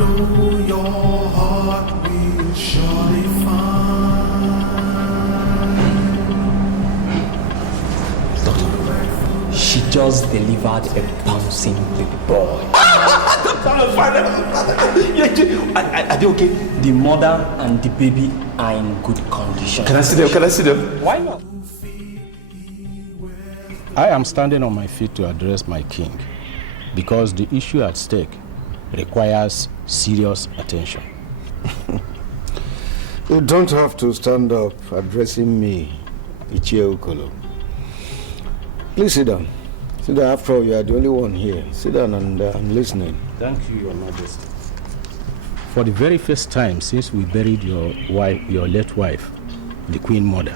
know your heart will surely find. Doctor, she just delivered a bouncing baby boy. Are they okay? The mother and the baby are in good condition. Can I see them? Can I see them? Why not? I am standing on my feet to address my king because the issue at stake requires serious attention. You don't have to stand up addressing me, Ichie Okolo. Please sit down. Sit down. After all, you are the only one here. Sit down and I'm listening. Thank you, Your Majesty. For the very first time since we buried your late wife, the Queen Mother,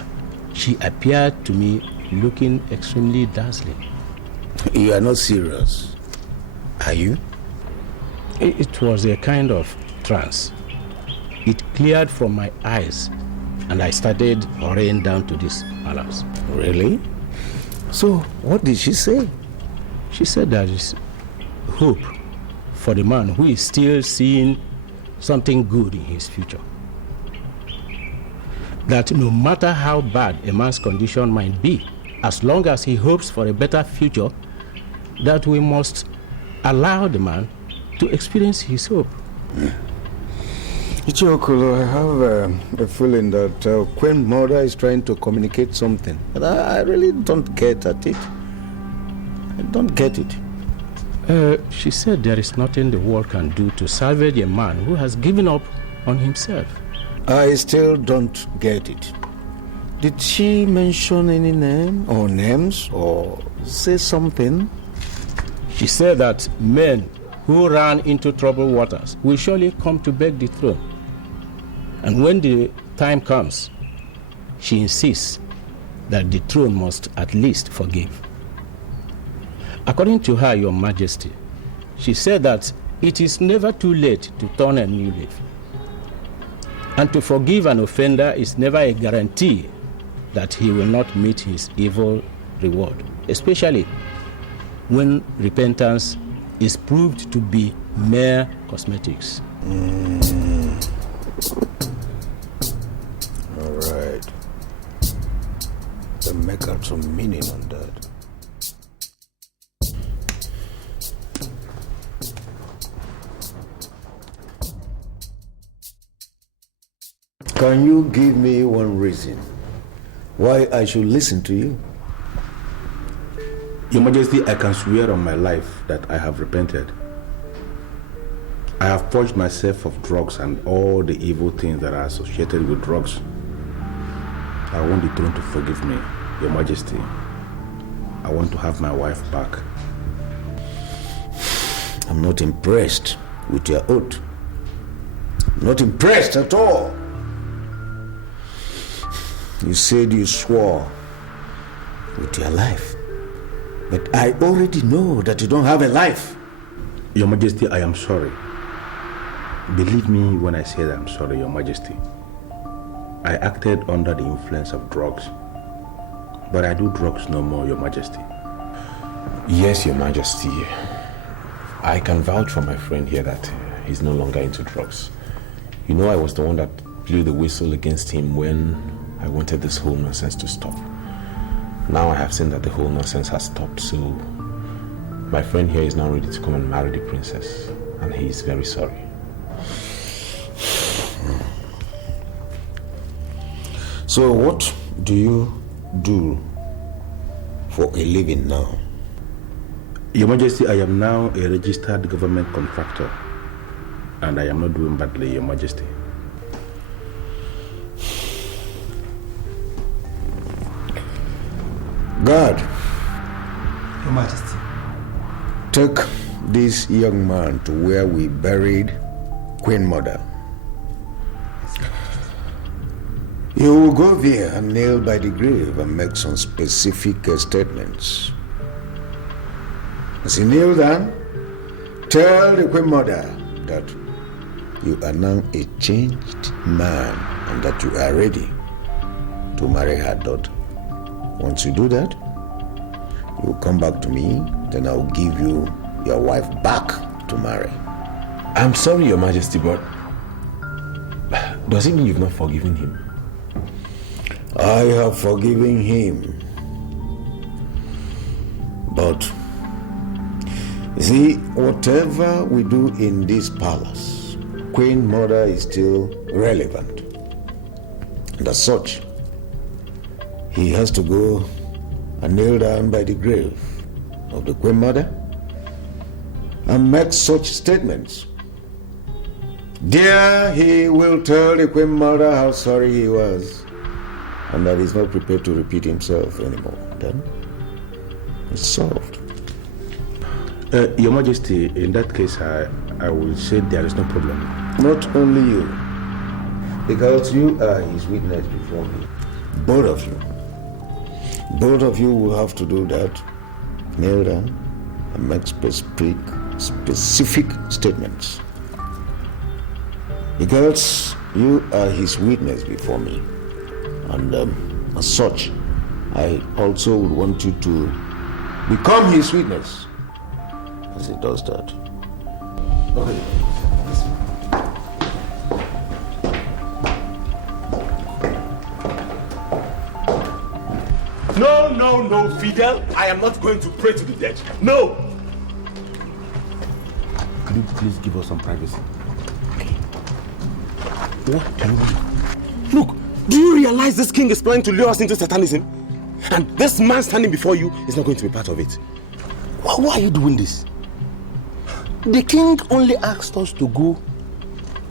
she appeared to me looking extremely dazzling. You are not serious, are you? It was a kind of trance. It cleared from my eyes and I started hurrying down to this palace. Really? So, what did she say? She said there is hope for the man who is still seeing something good in his future. That no matter how bad a man's condition might be, as long as he hopes for a better future, that we must allow the man to experience his hope. Ichie Okolo, I have a feeling that Queen Mother is trying to communicate something, but I really don't get at it. I don't get it. She said there is nothing the world can do to salvage a man who has given up on himself. I still don't get it. Did she mention any name or names or say something? She said that men who ran into troubled waters will surely come to beg the throne. And when the time comes, she insists that the throne must at least forgive. According to her, Your Majesty, she said that it is never too late to turn a new leaf. And to forgive an offender is never a guarantee that he will not meet his evil reward, especially when repentance is proved to be mere cosmetics. All right. Then make out some meaning on that. Can you give me one reason why I should listen to you? Your Majesty, I can swear on my life that I have repented. I have purged myself of drugs and all the evil things that are associated with drugs. I want the throne to forgive me, Your Majesty. I want to have my wife back. I'm not impressed with your oath. Not impressed at all. You said you swore with your life. But I already know that you don't have a life. Your Majesty, I am sorry. Believe me when I say that I'm sorry, Your Majesty. I acted under the influence of drugs. But I do drugs no more, Your Majesty. Yes, Your Majesty. I can vouch for my friend here that he's no longer into drugs. You know, I was the one that blew the whistle against him when I wanted this whole nonsense to stop. Now I have seen that the whole nonsense has stopped, so my friend here is now ready to come and marry the princess, and he is very sorry. So what do you do for a living now? Your Majesty, I am now a registered government contractor, and I am not doing badly, Your Majesty. God, Your Majesty, take this young man to where we buried Queen Mother. You will go there and kneel by the grave and make some specific statements. As you kneel down, tell the Queen Mother that you are now a changed man and that you are ready to marry her daughter. Once you do that, you will come back to me, then I will give you your wife back to marry. I'm sorry, Your Majesty, but does it mean you've not forgiven him? I have forgiven him. But, see, whatever we do in this palace, Queen Mother is still relevant. And as such, he has to go and kneel down by the grave of the Queen Mother and make such statements. There he will tell the Queen Mother how sorry he was and that he's not prepared to repeat himself anymore. Then it's solved. Your Majesty, in that case, I will say there is no problem. Not only you, because you are his witness before me. Both of you. Both of you will have to do that. Kneel down and make specific statements. Because you are his witness before me. And as such, I also would want you to become his witness as he does that. Okay. No, Fidel. I am not going to pray to the dead. No! Could you please give us some privacy? What can we do? Look, do you realize this king is planning to lure us into Satanism? And this man standing before you is not going to be part of it. Why are you doing this? The king only asked us to go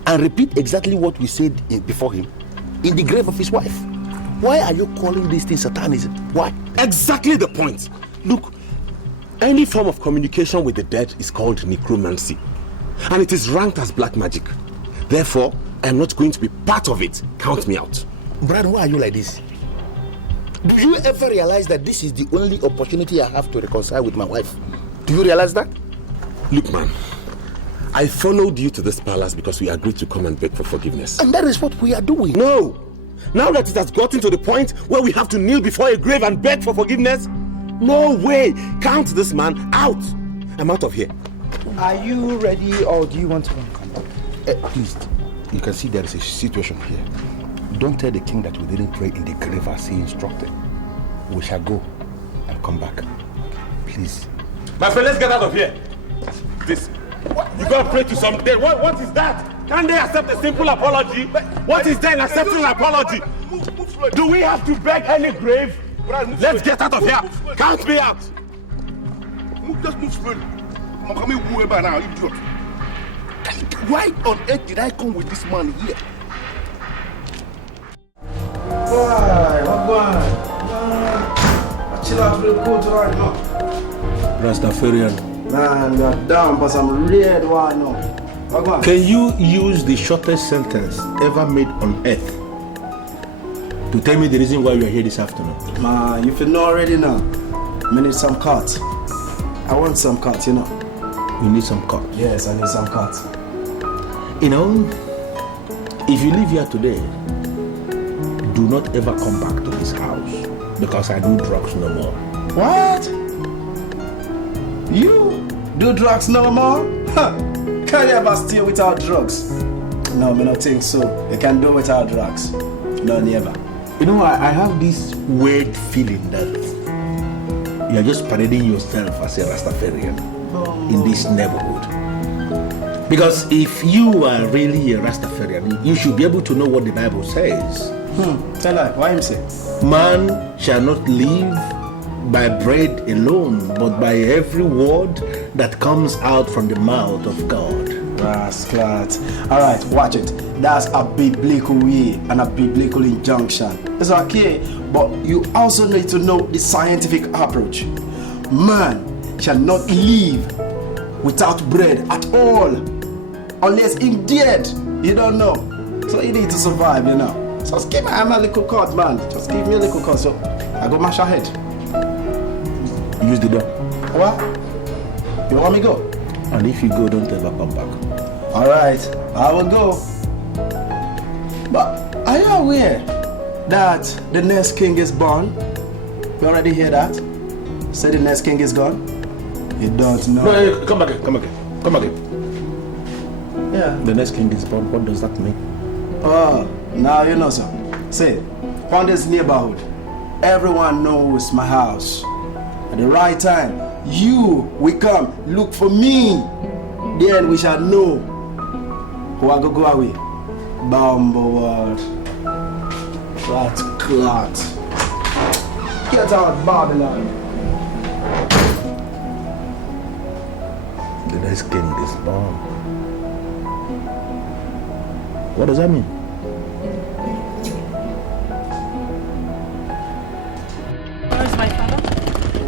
and repeat exactly what we said before him in the grave of his wife. Why are you calling this thing Satanism? Why? Exactly the point. Look, any form of communication with the dead is called necromancy. And it is ranked as black magic. Therefore, I am not going to be part of it. Count me out. Brad, why are you like this? Do you ever realize that this is the only opportunity I have to reconcile with my wife? Do you realize that? Look, man, I followed you to this palace because we agreed to come and beg for forgiveness. And that is what we are doing. No! Now that it has gotten to the point where we have to kneel before a grave and beg for forgiveness, no way! Count this man out! I'm out of here. Are you ready or do you want to come? Please, you can see there is a situation here. Don't tell the king that we didn't pray in the grave as he instructed. We shall go and come back. Please. My friend, let's get out of here. This. You gotta pray to some dead. What is that? Can they accept a simple apology? What is there in accepting an apology? Do we have to beg any grave? Let's get out of here. Count me out. Just move slowly. I'm coming whoever now, idiot. Why on earth did I come with this man here? Why? What going? Chill out real cool tonight, man. Rastafarian. Man, you're down for some red wine, no. What going? Can you use the shortest sentence ever made on earth to tell me the reason why we are here this afternoon? Man, you feel know already now. I need some cards. I want some cards, you know. You need some cards? Yes, I need some cards. You know, if you live here today, do not ever come back to this house because I do drugs no more. What? You do drugs no more? Huh. Can you ever stay without drugs? No, I don't think so. You can do without drugs. No, never. You know, I have this weird feeling that you're just parading yourself as a Rastafarian in this neighborhood. Because if you are really a Rastafarian, you should be able to know what the Bible says. Tell her, why him say? Man shall not live by bread alone, but by every word that comes out from the mouth of God. Rascals. Alright, watch it. That's a biblical way and a biblical injunction. It's okay, but you also need to know the scientific approach. Man shall not live without bread at all, unless indeed you don't know. So you need to survive, you know. So just give me a little cut, man. Just give me a little cut, so I go mash ahead. Use the door. What? You want me to go? And if you go, don't ever come back. Alright, I will go. But are you aware that the next king is born? You already hear that? Say the next king is gone? You don't know. No, come again. Yeah. The next king is born. What does that mean? Oh, now you know, sir. See, on this neighborhood, everyone knows my house. At the right time, you will come look for me. Then we shall know who I go away. Bumbleword. That clot. Get out, Babylon. The next king is born. What does that mean? Where is my father?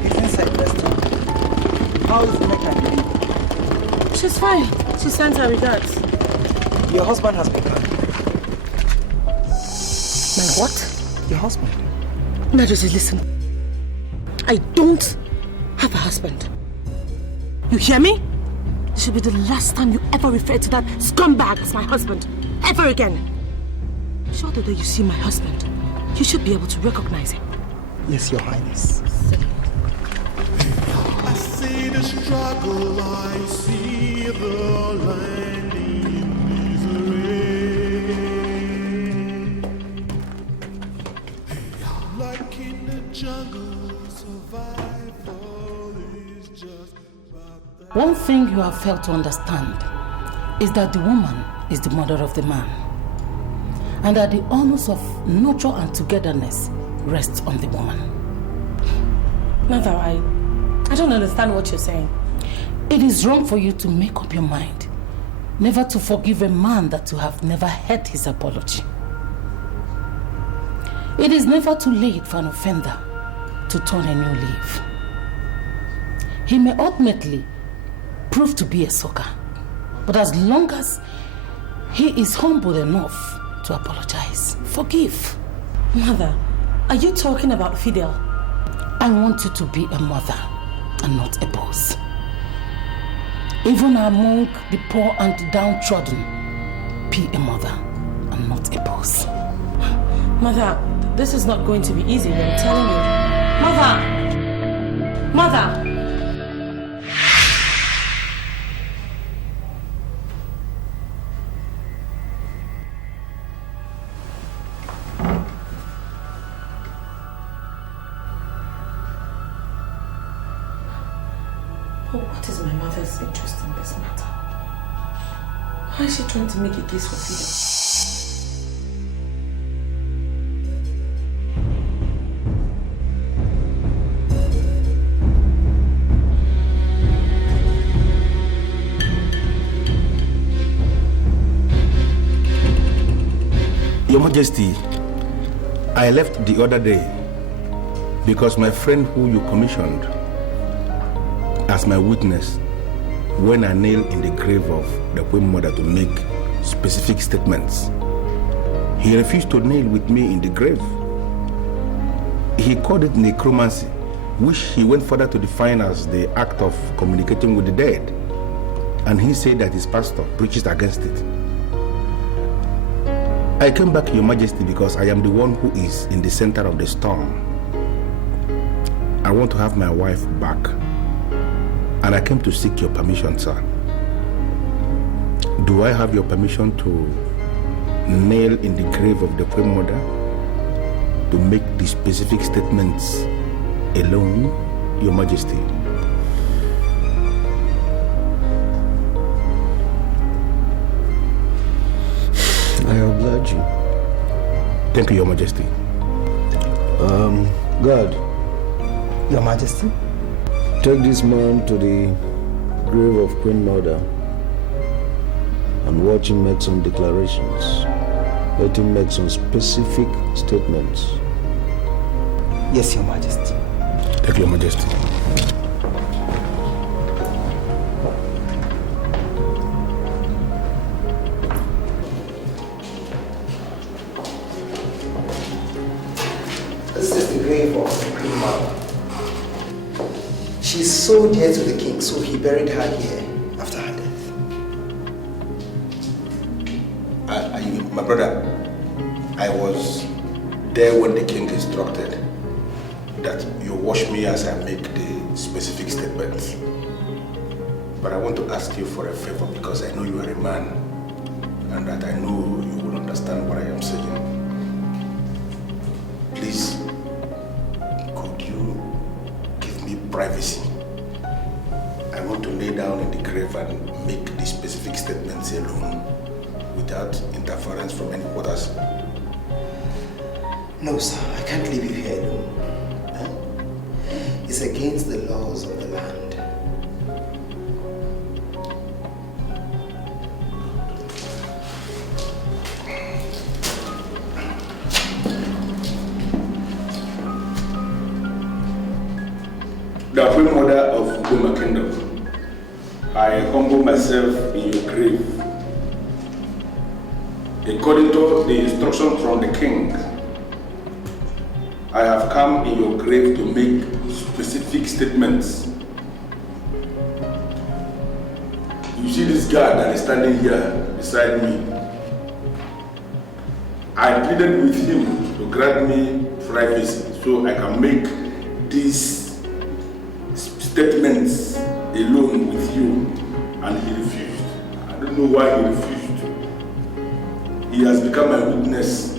He's inside the store. How is Necromancy? She's fine. She sent her regards. Your husband has been back. My what? Your husband? Majesty, listen. I don't have a husband. You hear me? This should be the last time you ever refer to that scumbag as my husband. Ever again. Sure, the day you see my husband, you should be able to recognize him. Yes, Your Highness. I see the struggle, I see the land in misery. Like in the jungle, survival is just about that. One thing you have failed to understand is that the woman is the mother of the man, and that the honors of nurture and togetherness rests on the woman. Mother, I don't understand what you're saying. It is wrong for you to make up your mind never to forgive a man that you have never heard his apology. It is never too late for an offender to turn a new leaf. He may ultimately prove to be a sucker, but as long as he is humble enough to apologize, forgive. Mother, are you talking about Fidel? I want you to be a mother and not a boss. Even among the poor and downtrodden, be a mother and not a boss. Mother, this is not going to be easy, I'm telling you. Mother! Mother! What is my mother's interest in this matter? Why is she trying to make a case for Fidel? Your Majesty, I left the other day because my friend who you commissioned as my witness when I nailed in the grave of the Queen Mother to make specific statements, he refused to nail with me in the grave. He called it necromancy, which he went further to define as the act of communicating with the dead. And he said that his pastor preaches against it. I came back, Your Majesty, because I am the one who is in the center of the storm. I want to have my wife back. And I came to seek your permission, sir. Do I have your permission to nail in the grave of the Queen Mother to make the specific statements alone, Your Majesty? I oblige you. Thank you, Your Majesty. God, Your Majesty? take this man to the grave of Queen Mother and watch him make some declarations. Let him make some specific statements. Yes, Your Majesty. Thank you, Your Majesty. This is the grave of the Queen Mother. She's so dear to the king, so he buried her here after her death. My brother, I was there when the king instructed that you watch me as I make the specific statements. But I want to ask you for a favor because I know you are a man and that I know you will understand what I am saying. Please, could you give me privacy? I want to lay down in the grave and make the specific statements alone, without interference from any others. No, sir, I can't leave you here alone. Huh? It's against the laws of the land. The Queen Mother of Goma Kingdom, I humble myself in your grave. According to the instructions from the king, I have come in your grave to make specific statements. You see this guard that is standing here beside me. I pleaded with him to grant me privacy so I can make these statements alone with you, and he refused. I don't know why he refused. He has become my witness.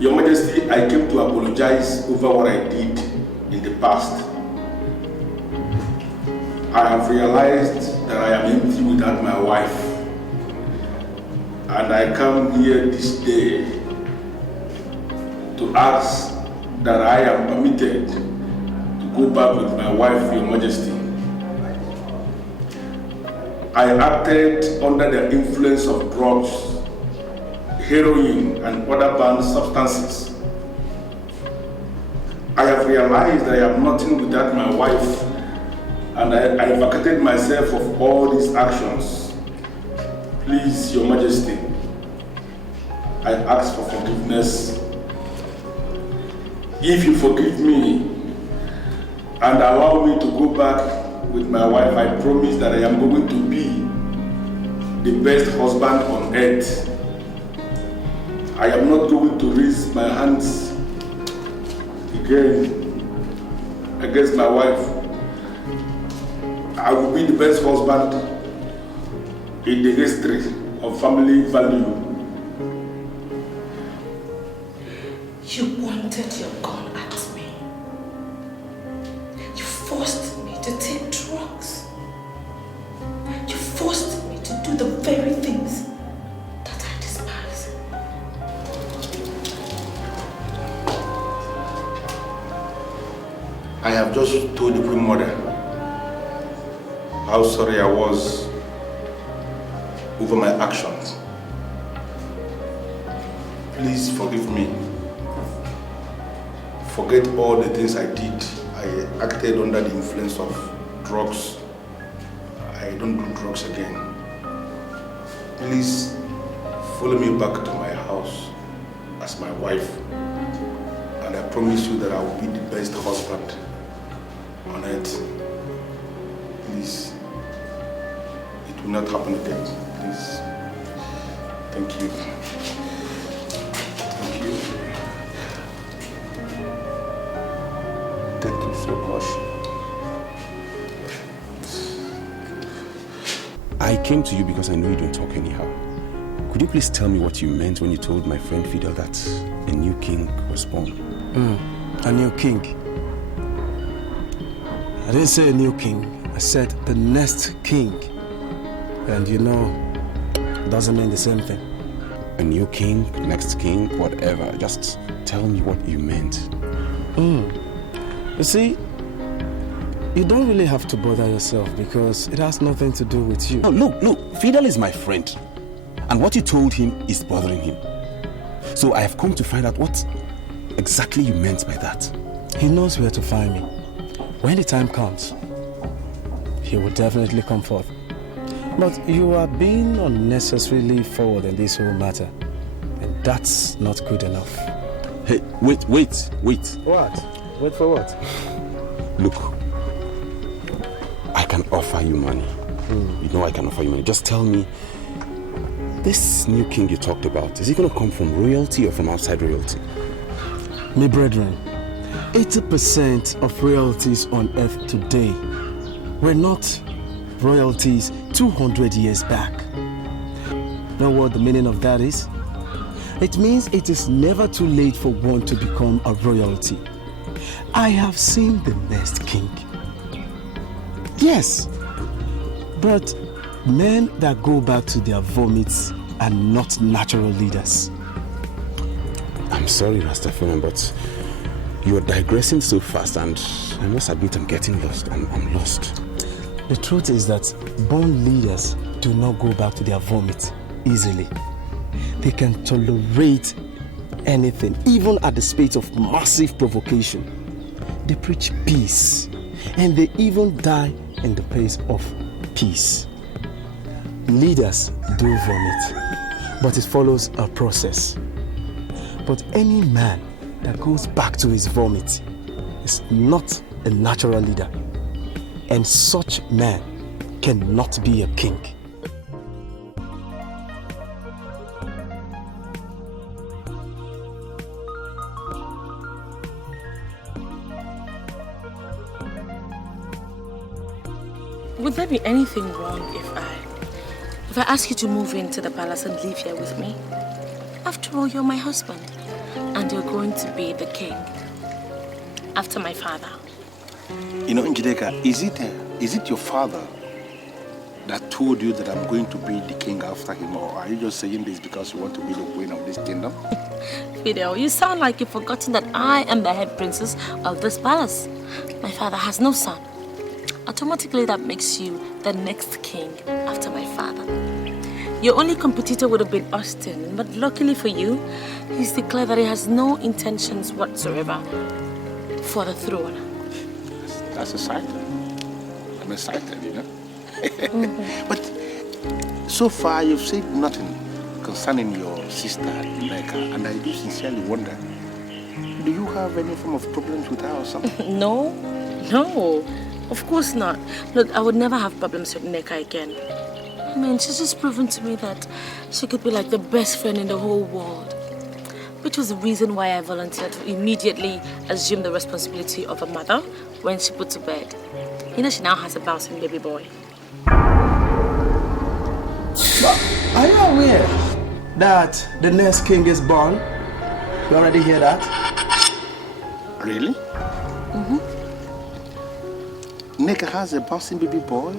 Your Majesty, I came to apologize over what I did in the past. I have realized that I am empty without my wife, and I come here this day to ask that I am permitted to go back with my wife, Your Majesty. I acted under the influence of drugs, heroin, and other banned substances. I have realized that I am nothing without my wife, and I vacated myself of all these actions. Please, Your Majesty, I ask for forgiveness. If you forgive me and allow me to go back with my wife, I promise that I am going to be the best husband on earth. I am not going to raise my hands again against my wife. I will be the best husband in the history of family value. You pointed your gun at me. You forced me to take drugs. You forced me to do the very things that I despise. I have just told the Queen Mother how sorry I was over my actions. Please forgive me. Forget all the things I did. I acted under the influence of drugs. I don't do drugs again. Please follow me back to my house as my wife. And I promise you that I will be the best husband on earth. Please. It will not happen again. Please. Thank you. Thank you. Thank you so much. I came to you because I know you don't talk anyhow. Could you please tell me what you meant when you told my friend Fidel that a new king was born? A new king? I didn't say a new king. I said the next king. And you know, it doesn't mean the same thing. A new king, next king, whatever. Just tell me what you meant. You see, you don't really have to bother yourself because it has nothing to do with you. No, look, Fidel is my friend. And what you told him is bothering him. So I have come to find out what exactly you meant by that. He knows where to find me. When the time comes, he will definitely come forth. But you are being unnecessarily forward in this whole matter. And that's not good enough. Hey, wait. What? Wait for what? Look, I can offer you money. You know I can offer you money. Just tell me, this new king you talked about, is he going to come from royalty or from outside royalty? My brethren, 80% of royalties on earth today were not royalties 200 years back. Know what the meaning of that is? It means it is never too late for one to become a royalty. I have seen the next king. Yes, but men that go back to their vomits are not natural leaders. I'm sorry, Rastafarian, but you're digressing so fast, and I must admit I'm getting lost. I'm lost. The truth is that born leaders do not go back to their vomit easily. They can tolerate anything, even at the space of massive provocation. They preach peace, and they even die in the place of peace. Leaders do vomit, but it follows a process. But any man that goes back to his vomit is not a natural leader, and such man cannot be a king. Would there be anything wrong if I ask you to move into the palace and live here with me? After all, you're my husband, and you're going to be the king after my father. You know, Njideka, is it your father that told you that I'm going to be the king after him, or are you just saying this because you want to be the queen of this kingdom? Fidel, you sound like you've forgotten that I am the head princess of this palace. My father has no son. Automatically, that makes you the next king after my father. Your only competitor would have been Austin, but luckily for you, he's declared that he has no intentions whatsoever for the throne. That's exciting. I'm excited, you know. But so far, you've said nothing concerning your sister, Nneka, and I do sincerely wonder, do you have any form of problems with her or something? No, of course not. Look, I would never have problems with Nneka again. I mean, she's just proven to me that she could be like the best friend in the whole world. Which was the reason why I volunteered to immediately assume the responsibility of a mother when she put to bed. You know, she now has a bouncing baby boy. But are you aware that the next king is born? You already hear that? Really? Nneka has a bouncing baby boy,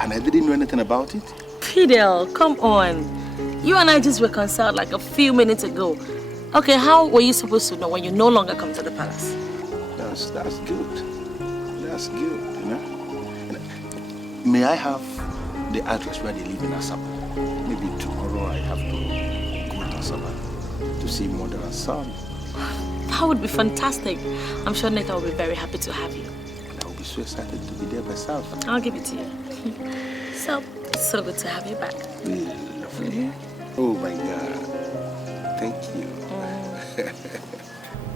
and I didn't know anything about it? Fidel, come on. You and I just reconciled like a few minutes ago. Okay, how were you supposed to know when you no longer come to the palace? That's good. That's good, you know. May I have the address where they live in Asaba? Maybe tomorrow I have to go to Asaba to see mother and son. That would be fantastic. I'm sure Nneka will be very happy to have you. And I will be so excited to be there myself. I'll give it to you. So good to have you back. Lovely. Oh my God. Thank you.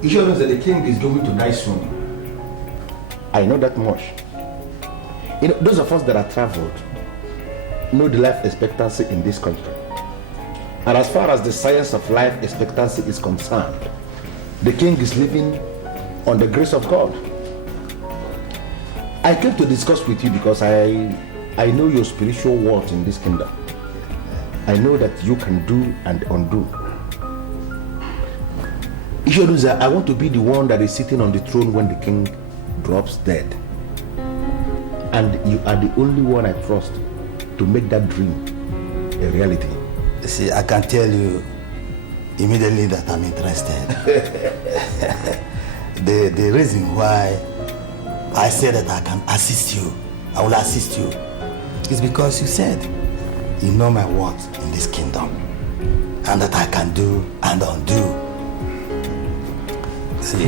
You sure know that the king is going to die soon? I know that much. You know, those of us that have traveled know the life expectancy in this country. And as far as the science of life expectancy is concerned, the king is living on the grace of God. I came to discuss with you because I know your spiritual worth in this kingdom. I know that you can do and undo. Ishoduza, I want to be the one that is sitting on the throne when the king drops dead. And you are the only one I trust to make that dream a reality. See, I can tell you immediately that I'm interested. the reason why I said that I can assist you, I will assist you, is because you said you know my worth in this kingdom and that I can do and undo. See,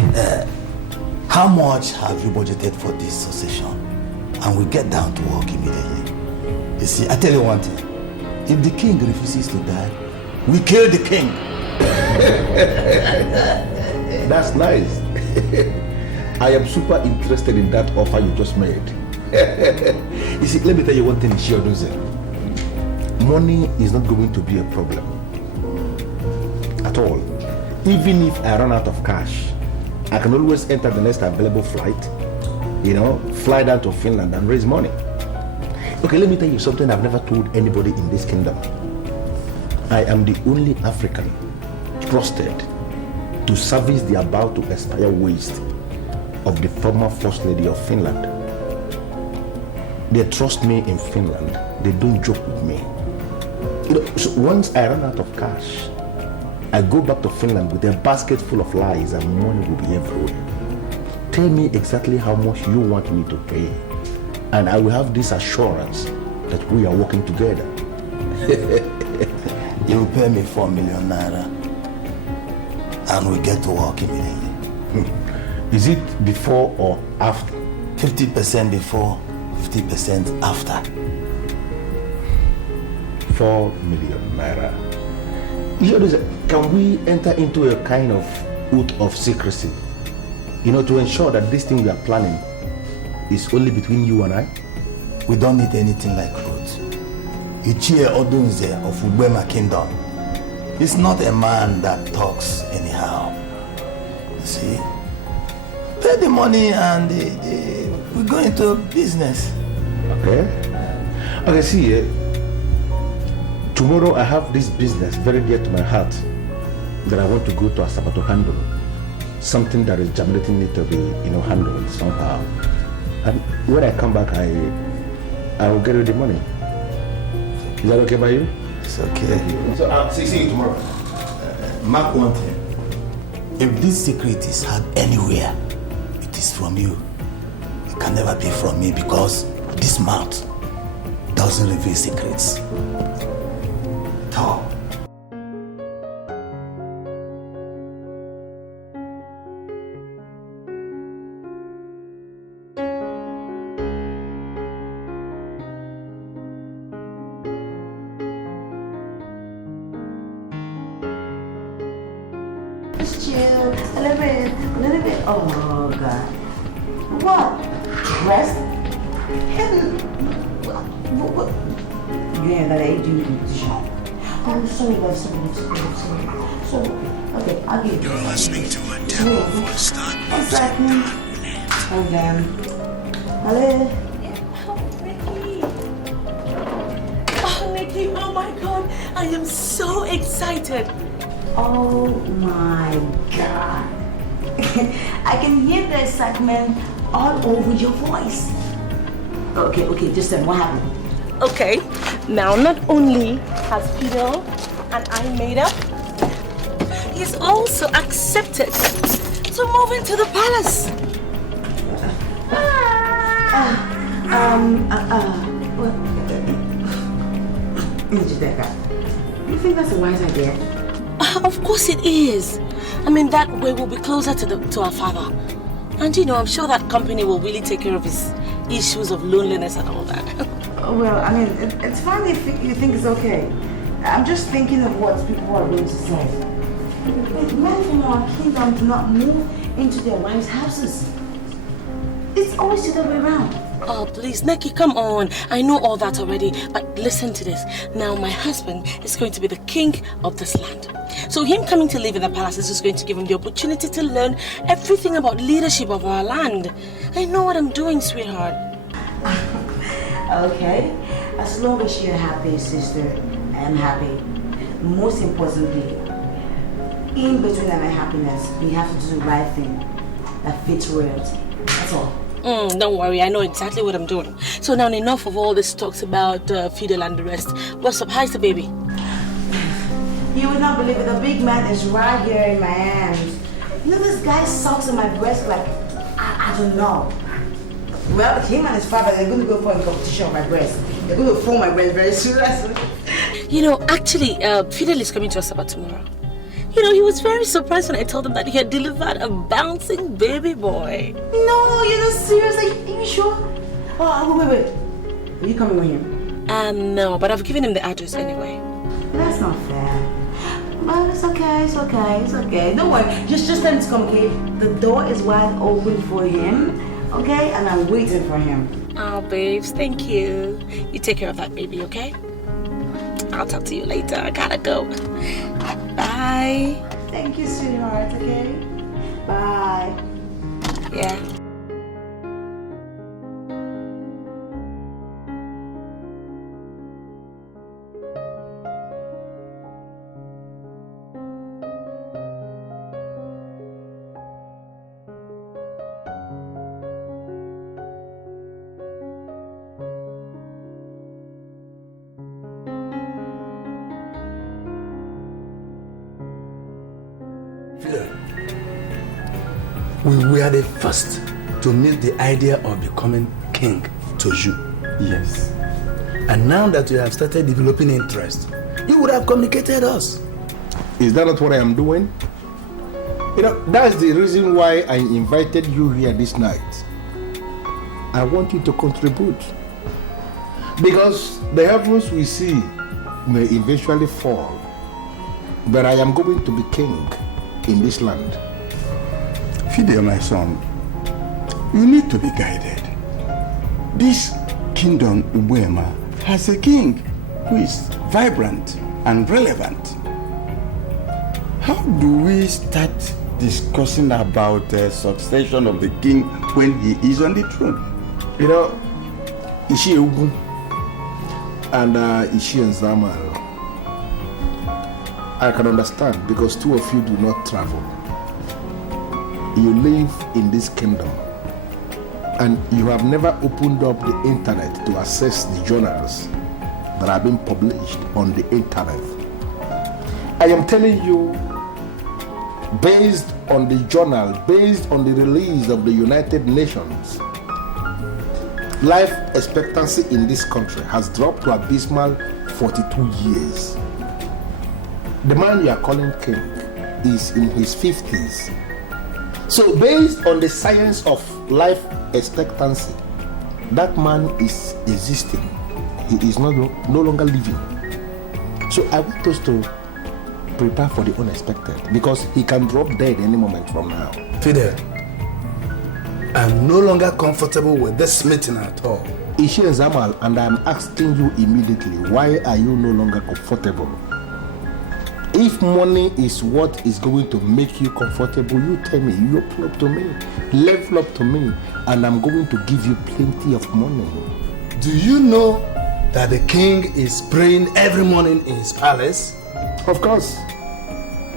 how much have you budgeted for this succession? And we get down to work immediately. You see, I tell you one thing. If the king refuses to die, we kill the king. That's nice. I am super interested in that offer you just made. You see, let me tell you one thing, Shiodoze. Money is not going to be a problem at all. Even if I run out of cash, I can always enter the next available flight, fly down to Finland and raise money. Okay, let me tell you something I've never told anybody in this kingdom. I am the only African trusted to service the about to expire waste of the former First Lady of Finland. They trust me in Finland. They don't joke with me. So once I run out of cash, I go back to Finland with a basket full of lies and money will be everywhere. Tell me exactly how much you want me to pay, and I will have this assurance that we are working together. You will pay me 4 million naira and we get to work immediately. Is it before or after? 50% before, 50% after. 4 million naira. Can we enter into a kind of oath of secrecy? To ensure that this thing we are planning is only between you and I? We don't need anything like oath. Ichie Odunze of Ubema Kingdom is not a man that talks anyhow. You see? Pay the money and we go into business. Okay, see, tomorrow I have this business very dear to my heart that I want to go to Asaba to handle. Something that is germinating need to be, handled somehow. And when I come back, I will get you the money. Is that okay by you? It's okay. So I'll see you tomorrow. Mark one thing. If this secret is had anywhere, it is from you. It can never be from me because this mouth doesn't reveal secrets. Talk. Just chill, a little bit. Oh God. What? Rest? What? You ain't got age in the shop. I'm sorry, love, sorry. So, okay, I'll give you. You're listening to a demo for Start Music. Hold on. Hello? Nikki, oh my God, I am so excited. Oh my God. I can hear the excitement all over your voice. Okay, just then, what happened? Okay, now not only has Fidel and I made up, he's also accepted to move into the palace. You think that's a wise idea? Of course it is. I mean, that way we'll be closer to our father. And I'm sure that company will really take care of his issues of loneliness and all that. Well, I mean, it's fine if you think it's okay. I'm just thinking of what people are going to say. Men from our kingdom do not move into their wives' houses. It's always the other way around. Oh, please, Neki, come on. I know all that already, but listen to this. Now, my husband is going to be the king of this land. So him coming to live in the palace is just going to give him the opportunity to learn everything about leadership of our land. I know what I'm doing, sweetheart. Okay, as long as you're happy, sister, I'm happy. Most importantly, in between our happiness, we have to do the right thing that fits royalty. That's all. Don't worry, I know exactly what I'm doing. So now enough of all this talks about Fidel and the rest. What's up? How's the baby? You would not believe it. The big man is right here in my hands. This guy sucks on my breast like, I don't know. Well, him and his father, they're going to go for a competition on my breast. They're going to fold my breast very seriously. Actually, Fidel is coming to Asaba tomorrow. He was very surprised when I told him that he had delivered a bouncing baby boy. No, you're not serious. Are you sure? Oh, wait. Are you coming with him? No, but I've given him the address anyway. That's not fair. Well, it's okay. Don't worry. Just let him come, okay? The door is wide open for him, okay? And I'm waiting for him. Oh, babes, thank you. You take care of that baby, okay? I'll talk to you later. I gotta go. Bye. Thank you, sweetheart, okay? Bye. Yeah. we were the first to meet the idea of becoming king to you. Yes. And now that you have started developing interest, you would have communicated us. Is that not what I am doing? You know, that's the reason why I invited you here this night. I want you to contribute. Because the heavens we see may eventually fall. But I am going to be king in this land. Fidel, my son, you need to be guided. This kingdom, Ubuema, has a king who is vibrant and relevant. How do we start discussing about the succession of the king when he is on the throne? You know, Ishi Ugu and Ishi and Zamal, I can understand because two of you do not travel. You live in this kingdom and you have never opened up the internet to access the journals that have been published on the internet. I am telling you, based on the journal, based on the release of the United Nations, life expectancy in this country has dropped to abysmal 42 years. The man you are calling king is in his 50s. So based on the science of life expectancy, that man is existing. He is no longer living. So I want us to prepare for the unexpected because he can drop dead any moment from now. Fidel, I'm no longer comfortable with this meeting at all. Ishi and Zamal, and I'm asking you immediately, why are you no longer comfortable? If money is what is going to make you comfortable, you tell me, you open up to me, level up to me, and I'm going to give you plenty of money. Do you know that the king is praying every morning in his palace? Of course.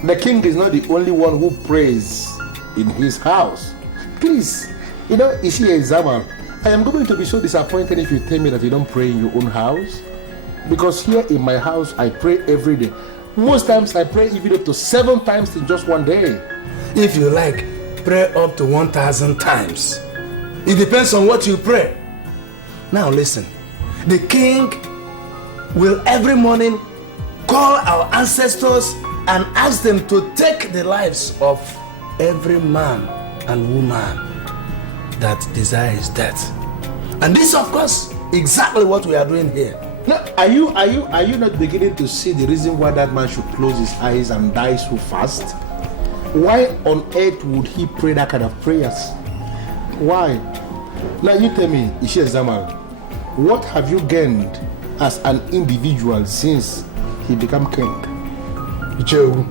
The king is not the only one who prays in his house. Please, you know, Ishi and Zamal, I am going to be so disappointed if you tell me that you don't pray in your own house. Because here in my house, I pray every day. Most times I pray even up to 7 times in just one day. If you like, pray up to 1,000 times. It depends on what you pray. Now listen, the king will every morning call our ancestors and ask them to take the lives of every man and woman that desires death. And this, of course, exactly what we are doing here. Now, are you not beginning to see the reason why that man should close his eyes and die so fast? Why on earth would he pray that kind of prayers? Why? Now you tell me, Ishi Zamal, what have you gained as an individual since he became king? Joe,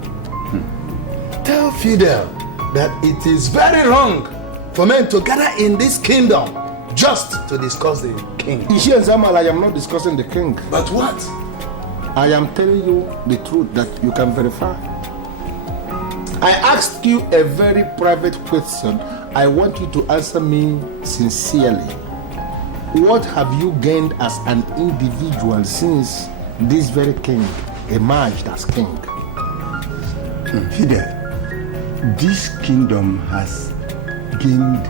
tell Fidel that it is very wrong for men to gather in this kingdom just to discuss the king. Ishi and Zamal, I am not discussing the king. But what? I am telling you the truth that you can verify. I asked you a very private question. I want you to answer me sincerely. What have you gained as an individual since this very king emerged as king? Fidel, this kingdom has gained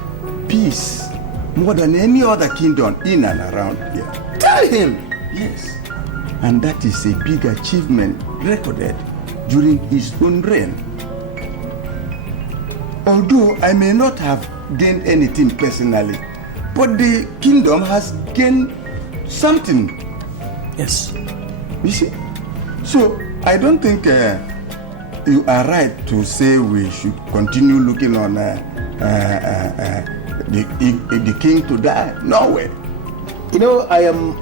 peace more than any other kingdom in and around here. Tell him! Yes. And that is a big achievement recorded during his own reign. Although I may not have gained anything personally, but the kingdom has gained something. Yes. You see? So I don't think you are right to say we should continue looking on the king to die. No way. You know, I am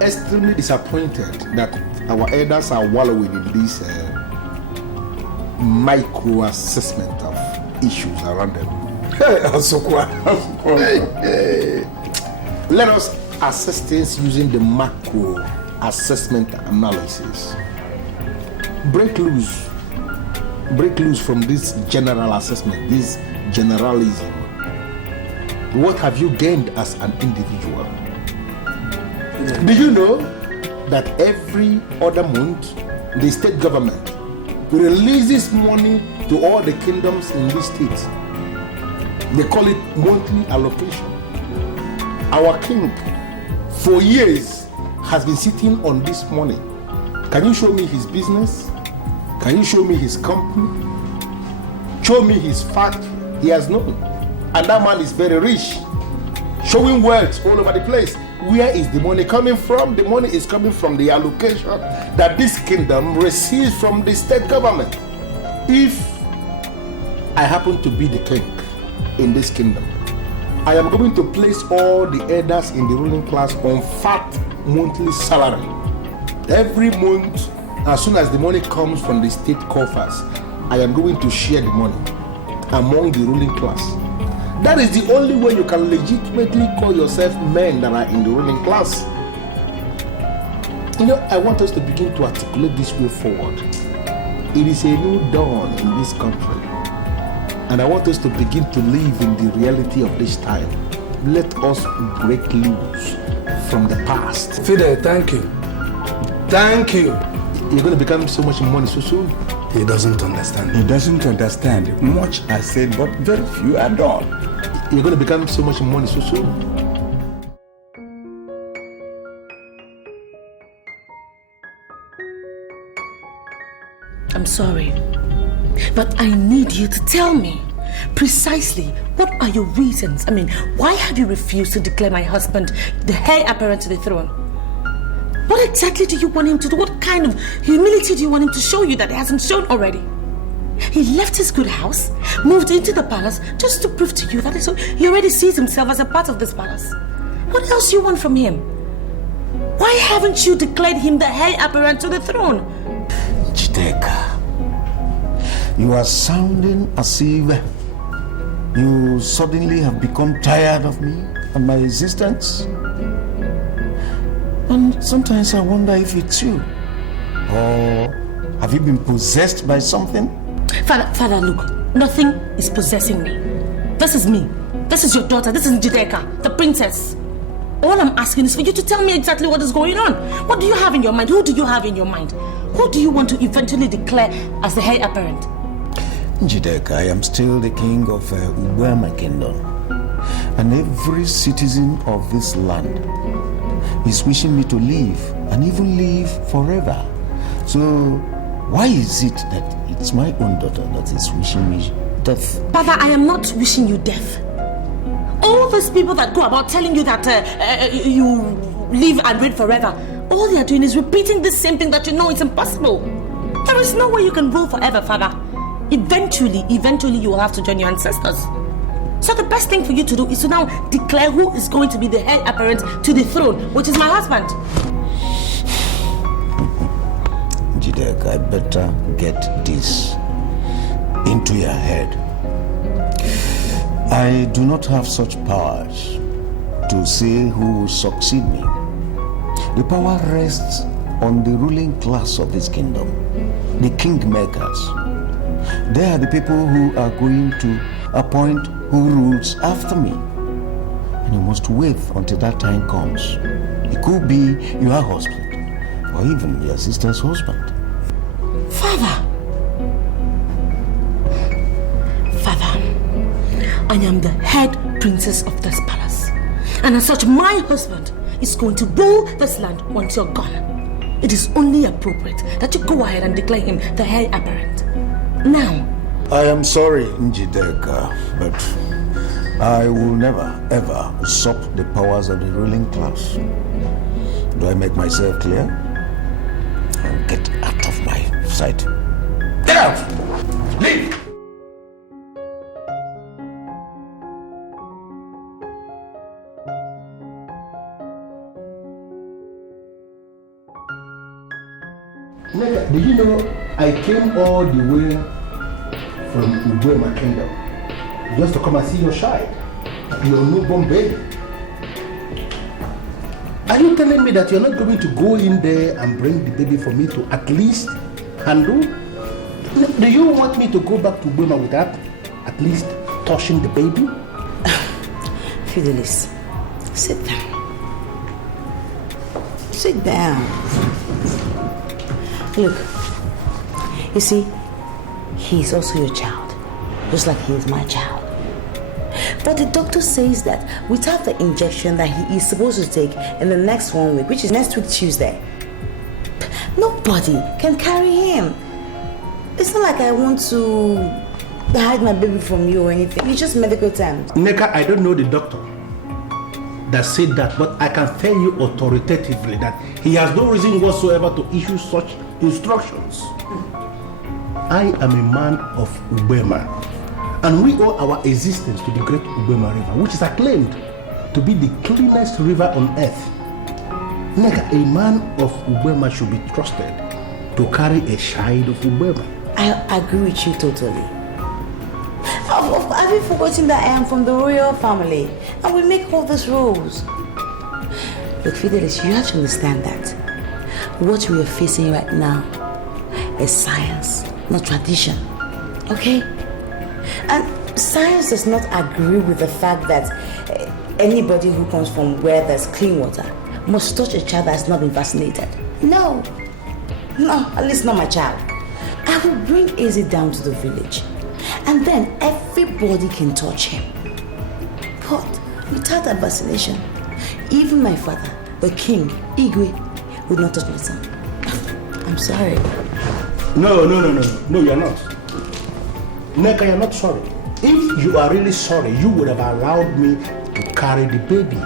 extremely disappointed that our elders are wallowing in this micro assessment of issues around them. Let us assess things using the macro assessment analysis. Break loose from this general assessment, this generalism. What have you gained as an individual? Do you know that every other month the state government releases money to all the kingdoms in this state? They call it monthly allocation. Our king, for years, has been sitting on this money. Can you show me his business? Can you show me his company? Show me his fact. He has known. And that man is very rich, showing wealth all over the place. Where is the money coming from? The money is coming from the allocation that this kingdom receives from the state government. If I happen to be the king in this kingdom, I am going to place all the elders in the ruling class on fat monthly salary. Every month, as soon as the money comes from the state coffers, I am going to share the money among the ruling class. That is the only way you can legitimately call yourself men that are in the ruling class. You know, I want us to begin to articulate this way forward. It is a new dawn in this country. And I want us to begin to live in the reality of this time. Let us break loose from the past. Fidel, thank you. Thank you. You're going to become so much money so soon. He doesn't understand. He doesn't understand. Much I said, but very few are done. You're going to become so much money so soon. I'm sorry, but I need you to tell me precisely what are your reasons. I mean, why have you refused to declare my husband the heir apparent to the throne? What exactly do you want him to do? What kind of humility do you want him to show you that he hasn't shown already? He left his good house, moved into the palace just to prove to you that he already sees himself as a part of this palace. What else do you want from him? Why haven't you declared him the heir apparent to the throne? Chideka, you are sounding as if you suddenly have become tired of me and my existence. And sometimes I wonder if it's you. Or have you been possessed by something? Father, look, nothing is possessing me. This is me. This is your daughter. This is Njideka, the princess. All I'm asking is for you to tell me exactly what is going on. What do you have in your mind? Who do you have in your mind? Who do you want to eventually declare as the heir apparent? Njideka, I am still the king of Uwema Kingdom. And every citizen of this land is wishing me to live and even live forever. So why is it that it's my own daughter that is wishing me death? Father, I am not wishing you death. All those people that go about telling you that you live and reign forever, all they are doing is repeating the same thing that you know is impossible. There is no way you can rule forever, Father. Eventually you will have to join your ancestors. So the best thing for you to do is to now declare who is going to be the heir apparent to the throne, which is my husband. Njideka, I better get this into your head. I do not have such powers to say who will succeed me. The power rests on the ruling class of this kingdom, the kingmakers. They are the people who are going to appoint who rules after me. And you must wait until that time comes. It could be your husband, or even your sister's husband. Father, I am the head princess of this palace. And as such, my husband is going to rule this land once you're gone. It is only appropriate that you go ahead and declare him the heir apparent. Now. I am sorry, Njideka, but I will never, ever usurp the powers of the ruling class. Do I make myself clear? And get out of my sight. Get out! Leave! Nigga, do you know I came all the way from Uwema Kingdom just to come and see your child, your newborn baby? Are you telling me that you're not going to go in there and bring the baby for me to at least handle? Do you want me to go back to Uwema without at least touching the baby? Fidelis, sit down. Sit down. Look, you see, he's also your child, just like he is my child. But the doctor says that without the injection that he is supposed to take in the next 1 week, which is next week Tuesday, nobody can carry him. It's not like I want to hide my baby from you or anything. It's just medical terms. Neka, I don't know the doctor that said that, but I can tell you authoritatively that he has no reason whatsoever to issue such instructions. I am a man of Ubema, and we owe our existence to the great Ubema River, which is acclaimed to be the cleanest river on earth. Neka, a man of Ubema should be trusted to carry a child of Ubema. I agree with you totally. Have you forgotten that I am from the royal family and we make all these rules? Look, Fidelis, you have to understand that what we are facing right now is science, not tradition. Okay? And science does not agree with the fact that anybody who comes from where there's clean water must touch a child that has not been vaccinated. No, at least not my child. I will bring Izzy down to the village and then everybody can touch him. But without a vaccination, even my father, the king, Igwe, would not touch my son. I'm sorry. No, you're not. Neka, you're not sorry. If you are really sorry, you would have allowed me to carry the baby.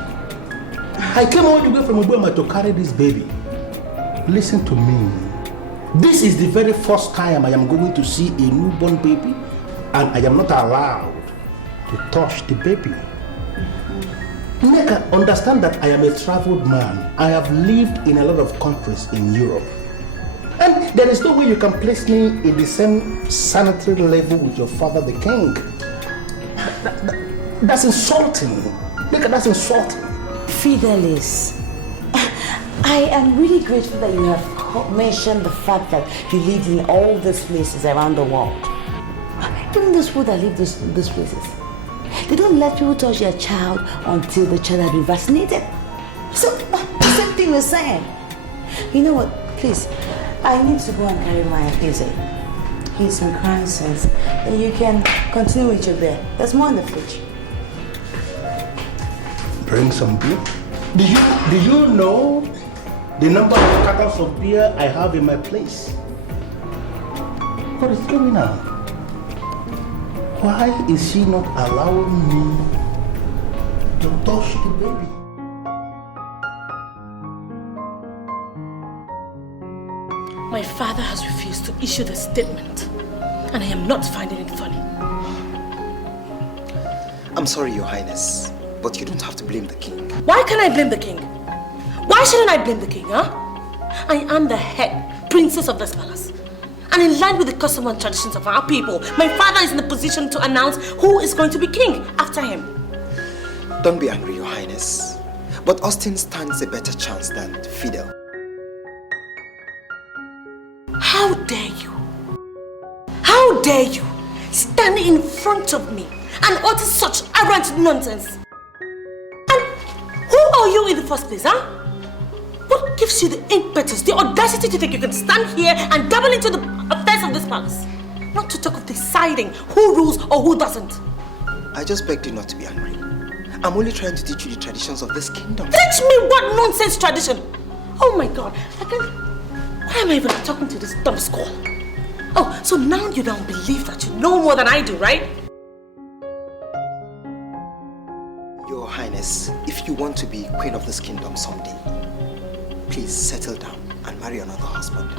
I came all the way from Ubema to carry this baby. Listen to me. This is the very first time I am going to see a newborn baby, and I am not allowed to touch the baby. Neka, understand that I am a traveled man. I have lived in a lot of countries in Europe. And there is no way you can place me in the same sanitary level with your father, the king. That's insulting. Neka, that's insulting. Fidelis, I am really grateful that you have mentioned the fact that you lived in all these places around the world. Even those people that live in those places, they don't let people touch their child until the child has been vaccinated. So, the same thing we're saying. You know what, please, I need to go and carry my Izzy. He's in crying sense. And you can continue with your beer. There's more in the fridge. Bring some beer? Do you know the number of cartons of beer I have in my place? What is going on? Why is she not allowing me to touch the baby? My father has refused to issue the statement, and I am not finding it funny. I'm sorry, Your Highness, but you don't have to blame the king. Why can't I blame the king? Why shouldn't I blame the king, huh? I am the head princess of this palace. And in line with the custom and traditions of our people, my father is in a position to announce who is going to be king after him. Don't be angry, Your Highness, but Austin stands a better chance than Fidel. How dare you? How dare you stand in front of me and utter such arrogant nonsense? And who are you in the first place, huh? What gives you the impetus, the audacity to think you can stand here and dabble into the affairs of this palace? Not to talk of deciding who rules or who doesn't. I just begged you not to be angry. I'm only trying to teach you the traditions of this kingdom. Teach me what nonsense tradition? Oh my God, why am I even talking to this dumb squall? Oh, so now you don't believe that you know more than I do, right? Your Highness, if you want to be queen of this kingdom someday, please settle down and marry another husband.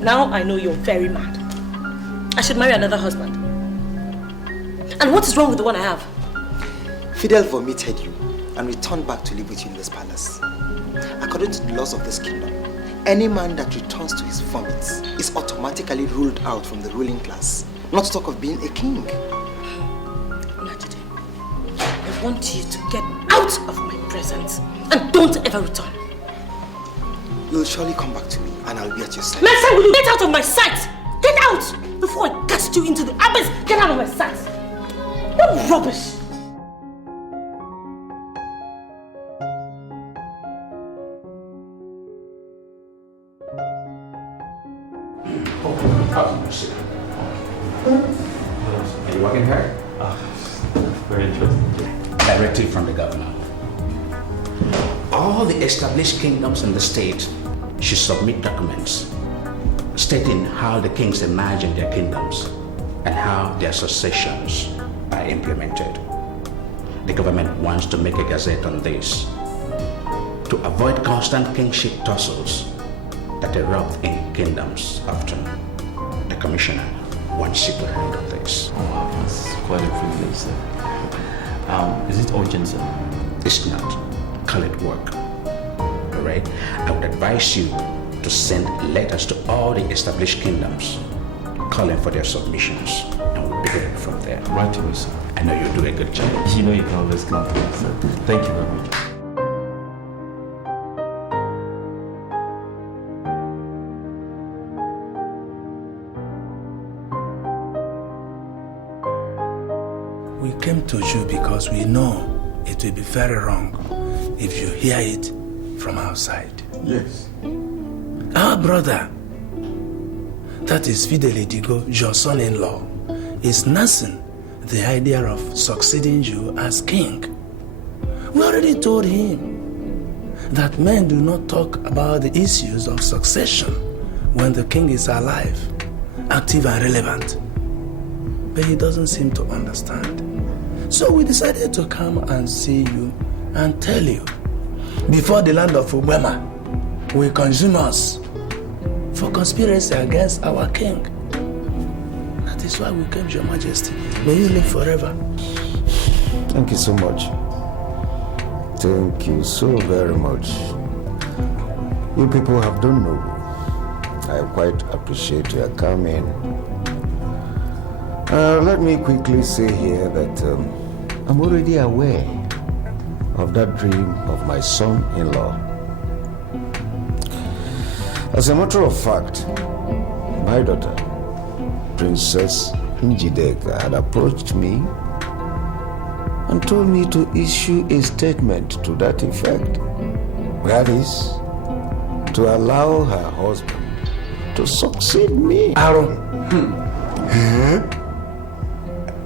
Now I know you're very mad. I should marry another husband. And what is wrong with the one I have? Fidel vomited you and returned back to live with you in this palace. According to the laws of this kingdom, any man that returns to his vomits is automatically ruled out from the ruling class, not to talk of being a king. Najide, I want you to get out of my presence and don't ever return. You'll surely come back to me and I'll be at your side. Next time, will you get out of my sight? Get out before I cast you into the abyss. Get out of my sight. What rubbish. Are you working hard? Very interesting. Directive from the governor. All the established kingdoms in the state should submit documents stating how the kings imagine their kingdoms and how their successions are implemented. The government wants to make a gazette on this to avoid constant kingship tussles that erupt in kingdoms often. The commissioner wants you to handle this. Oh, wow, that's quite a privilege, sir. Is it urgent, sir? It's not. Call it work. All right? I would advise you to send letters to all the established kingdoms calling for their submissions, and we'll pick it up from there. Right away, sir. I know you'll do a good job. You know you can always count on me, sir. Thank you very much. We came to you because we know it will be very wrong if you hear it from outside. Yes. Our brother, that is Fidel, your son-in-law, is nursing the idea of succeeding you as king. We already told him that men do not talk about the issues of succession when the king is alive, active and relevant. But he doesn't seem to understand. So we decided to come and see you and tell you, before the land of Ubema will consume us for conspiracy against our king. That is why we came, Your Majesty. May you live forever. Thank you so much. Thank you so very much. You people have done noble. I quite appreciate your coming. Let me quickly say here that I'm already aware of that dream of my son-in-law. As a matter of fact, my daughter, Princess Njideka, had approached me and told me to issue a statement to that effect. That is, to allow her husband to succeed me. Aaron.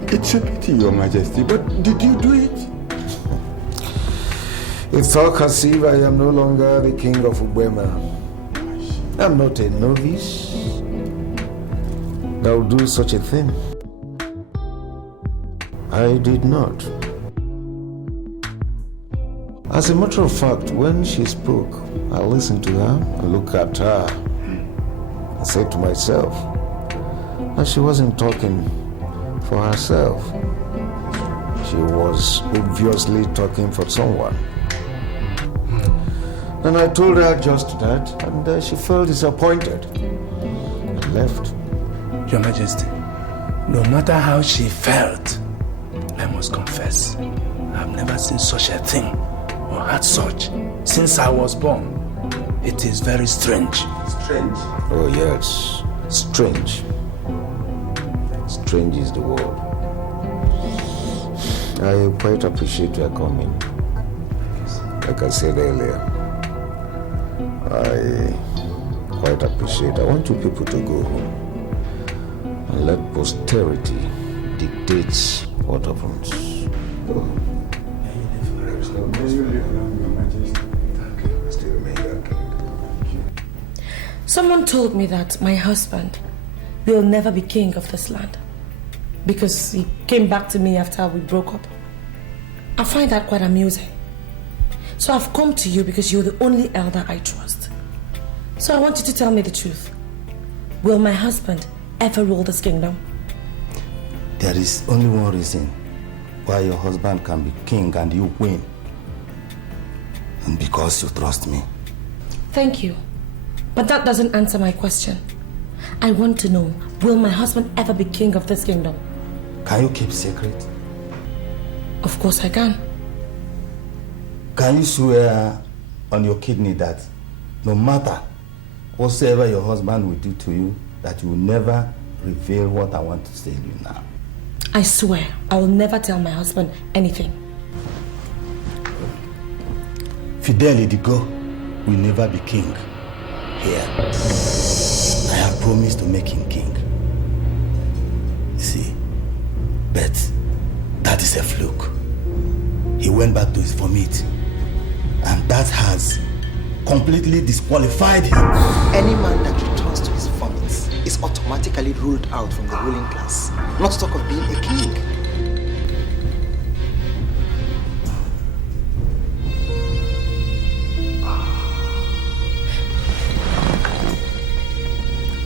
It's a pity, Your Majesty, but did you do it? It felt as if I am no longer the king of Ubema. I'm not a novice that will do such a thing. I did not. As a matter of fact, when she spoke, I listened to her and looked at her. I said to myself that she wasn't talking for herself. She was obviously talking for someone. And I told her just that, and she felt disappointed and left. Your Majesty, no matter how she felt, I must confess, I've never seen such a thing or had such since I was born. It is very strange. Strange? Oh yes, strange. Strange is the word. I quite appreciate your coming. Like I said earlier, I quite appreciate. I want you people to go home and let posterity dictate what happens. Go. May you live long, Your Majesty. Thank you. Still may your king. Someone told me that my husband will never be king of this land because he came back to me after we broke up. I find that quite amusing. So I've come to you because you're the only elder I trust. So I want you to tell me the truth. Will my husband ever rule this kingdom? There is only one reason why your husband can be king and you win. And because you trust me. Thank you. But that doesn't answer my question. I want to know, will my husband ever be king of this kingdom? Can you keep secret? Of course I can. Can you swear on your kidney that no matter whatsoever your husband will do to you, that you will never reveal what I want to tell you now? I swear I will never tell my husband anything. Fidel will never be king here. I have promised to make him king. See, but that That is a fluke. He went back to his vomit, and that has completely disqualified him. Any man that returns to his vomits is automatically ruled out from the ruling class, not to talk of being a king.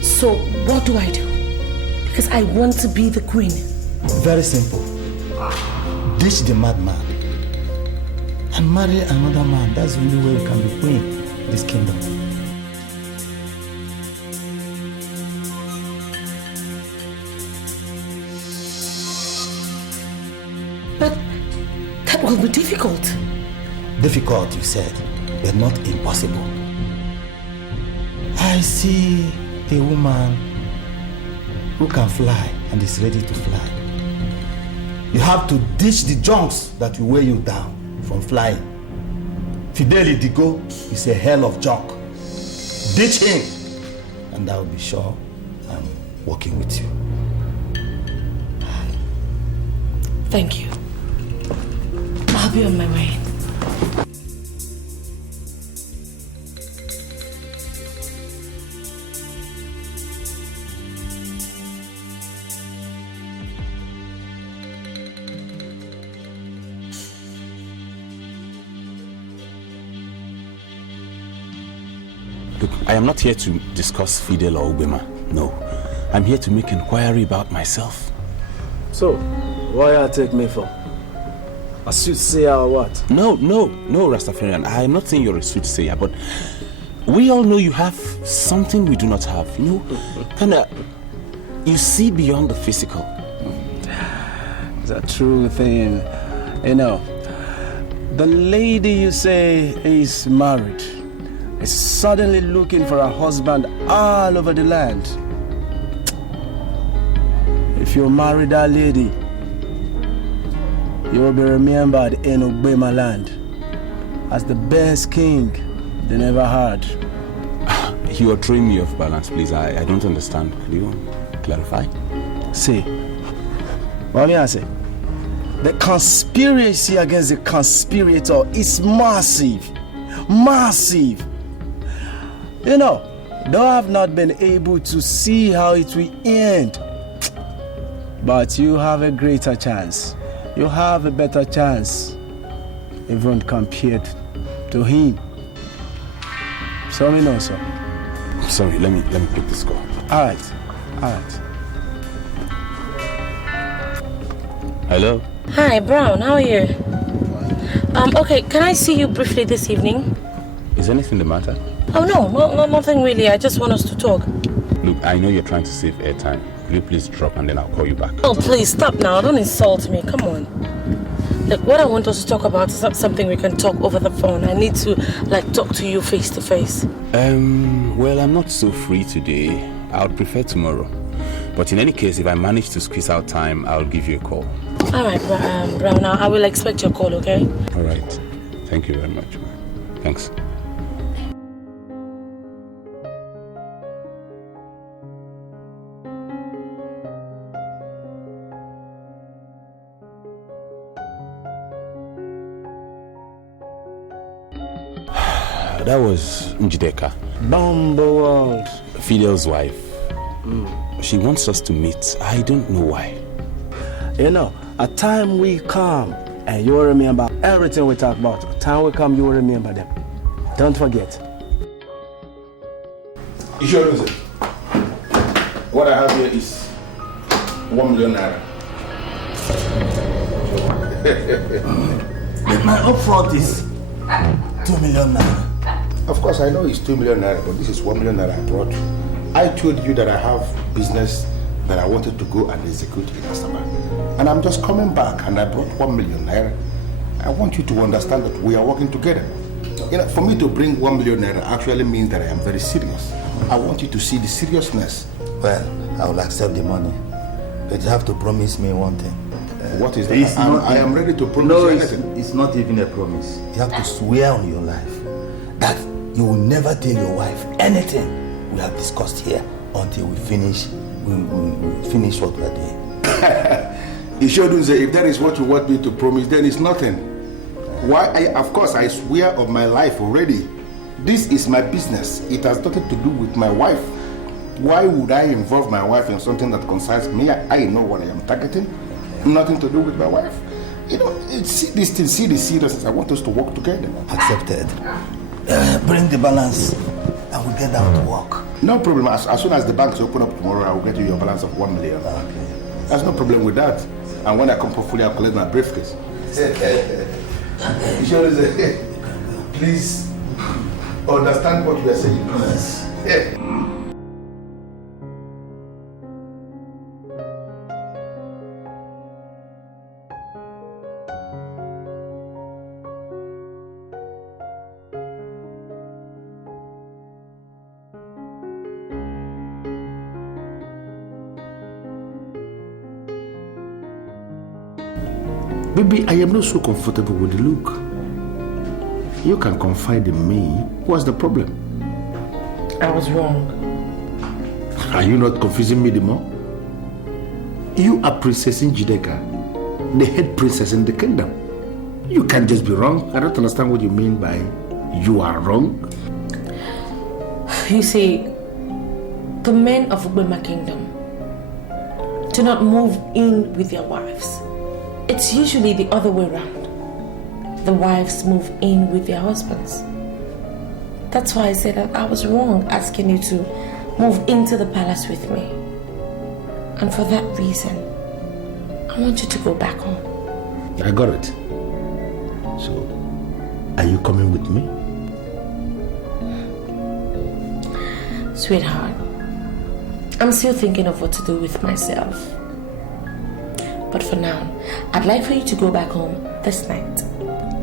So, what do I do? Because I want to be the queen. Very simple. Ditch the madman and marry another man. That's the only way we can be queen in this kingdom. But that will be difficult. Difficult, you said, but not impossible. I see a woman who can fly and is ready to fly. You have to ditch the junks that will weigh you down from flying. Fidelity is a hell of junk. Ditch him, and I will be sure I'm working with you. Thank you. I'll be on my way. Look, I am not here to discuss Fidel or Ubema. No. I'm here to make inquiry about myself. So, why you take me for? A soothsayer or what? No, Rastafarian. I am not saying you're a soothsayer, but we all know you have something we do not have. You know, you see beyond the physical. It's a true thing. You know, the lady you say is married is suddenly looking for a husband all over the land. If you marry that lady, you will be remembered in Ubema land as the best king they never had. You are throwing me off balance, please. I don't understand. Could you clarify? See, what may I say? The conspiracy against the conspirator is massive. Massive. You know, though I have not been able to see how it will end, but you have a greater chance. You have a better chance, even compared to him. So we know, sir. Sorry, let me pick this call. All right. Hello? Hi, Brown. How are you? Okay, can I see you briefly this evening? Is anything the matter? Oh, no, nothing really. I just want us to talk. Look, I know you're trying to save airtime. Will you please drop and then I'll call you back? Oh, please, stop now. Don't insult me. Come on. Look, what I want us to talk about is not something we can talk over the phone. I need to, talk to you face to face. Well, I'm not so free today. I would prefer tomorrow. But in any case, if I manage to squeeze out time, I'll give you a call. All right, Brown. Now, I will expect your call, okay? All right. Thank you very much. Thanks. That was Njideka. Bumble Fidel's wife. She wants us to meet. I don't know why. You know, a time we come and you will remember everything we talk about. A time we come, you will remember them. Don't forget. You sure lose it? What I have here is 1 million naira. But my upfront is 2 million naira. Of course, I know it's 2 million naira, but this is 1 million naira I brought. I told you that I have business that I wanted to go and execute in Asaba. And I'm just coming back and I brought 1 million naira. I want you to understand that we are working together. You know, for me to bring 1 million naira actually means that I am very serious. I want you to see the seriousness. Well, I will accept the money. But you have to promise me one thing. What is that? I am ready to promise you anything. It's not even a promise. You have to swear on your life that you will never tell your wife anything we have discussed here until we finish what we are doing. He shouldn't say, if that is what you want me to promise, then it's nothing. Why? Of course, I swear on my life already. This is my business. It has nothing to do with my wife. Why would I involve my wife in something that concerns me? I know what I am targeting. Nothing to do with my wife. You know, see this thing, see the seriousness. I want us to work together. Accepted. Bring the balance and we'll get down to work. No problem. As soon as the banks open up tomorrow, I will get you your balance of 1 million. Okay. There's no problem with that. And when I come for fully, I'll collect my briefcase. Please understand what we are saying. Yes. Baby, I am not so comfortable with the look. You can confide in me. What's the problem? I was wrong. Are you not confusing me the more? You are Princess Njideka, the head princess in the kingdom. You can't just be wrong. I don't understand what you mean by you are wrong. You see, the men of Ubema Kingdom do not move in with their wives. It's usually the other way around. The wives move in with their husbands. That's why I said that I was wrong asking you to move into the palace with me. And for that reason, I want you to go back home. I got it. So, are you coming with me? Sweetheart, I'm still thinking of what to do with myself. But for now, I'd like for you to go back home this night.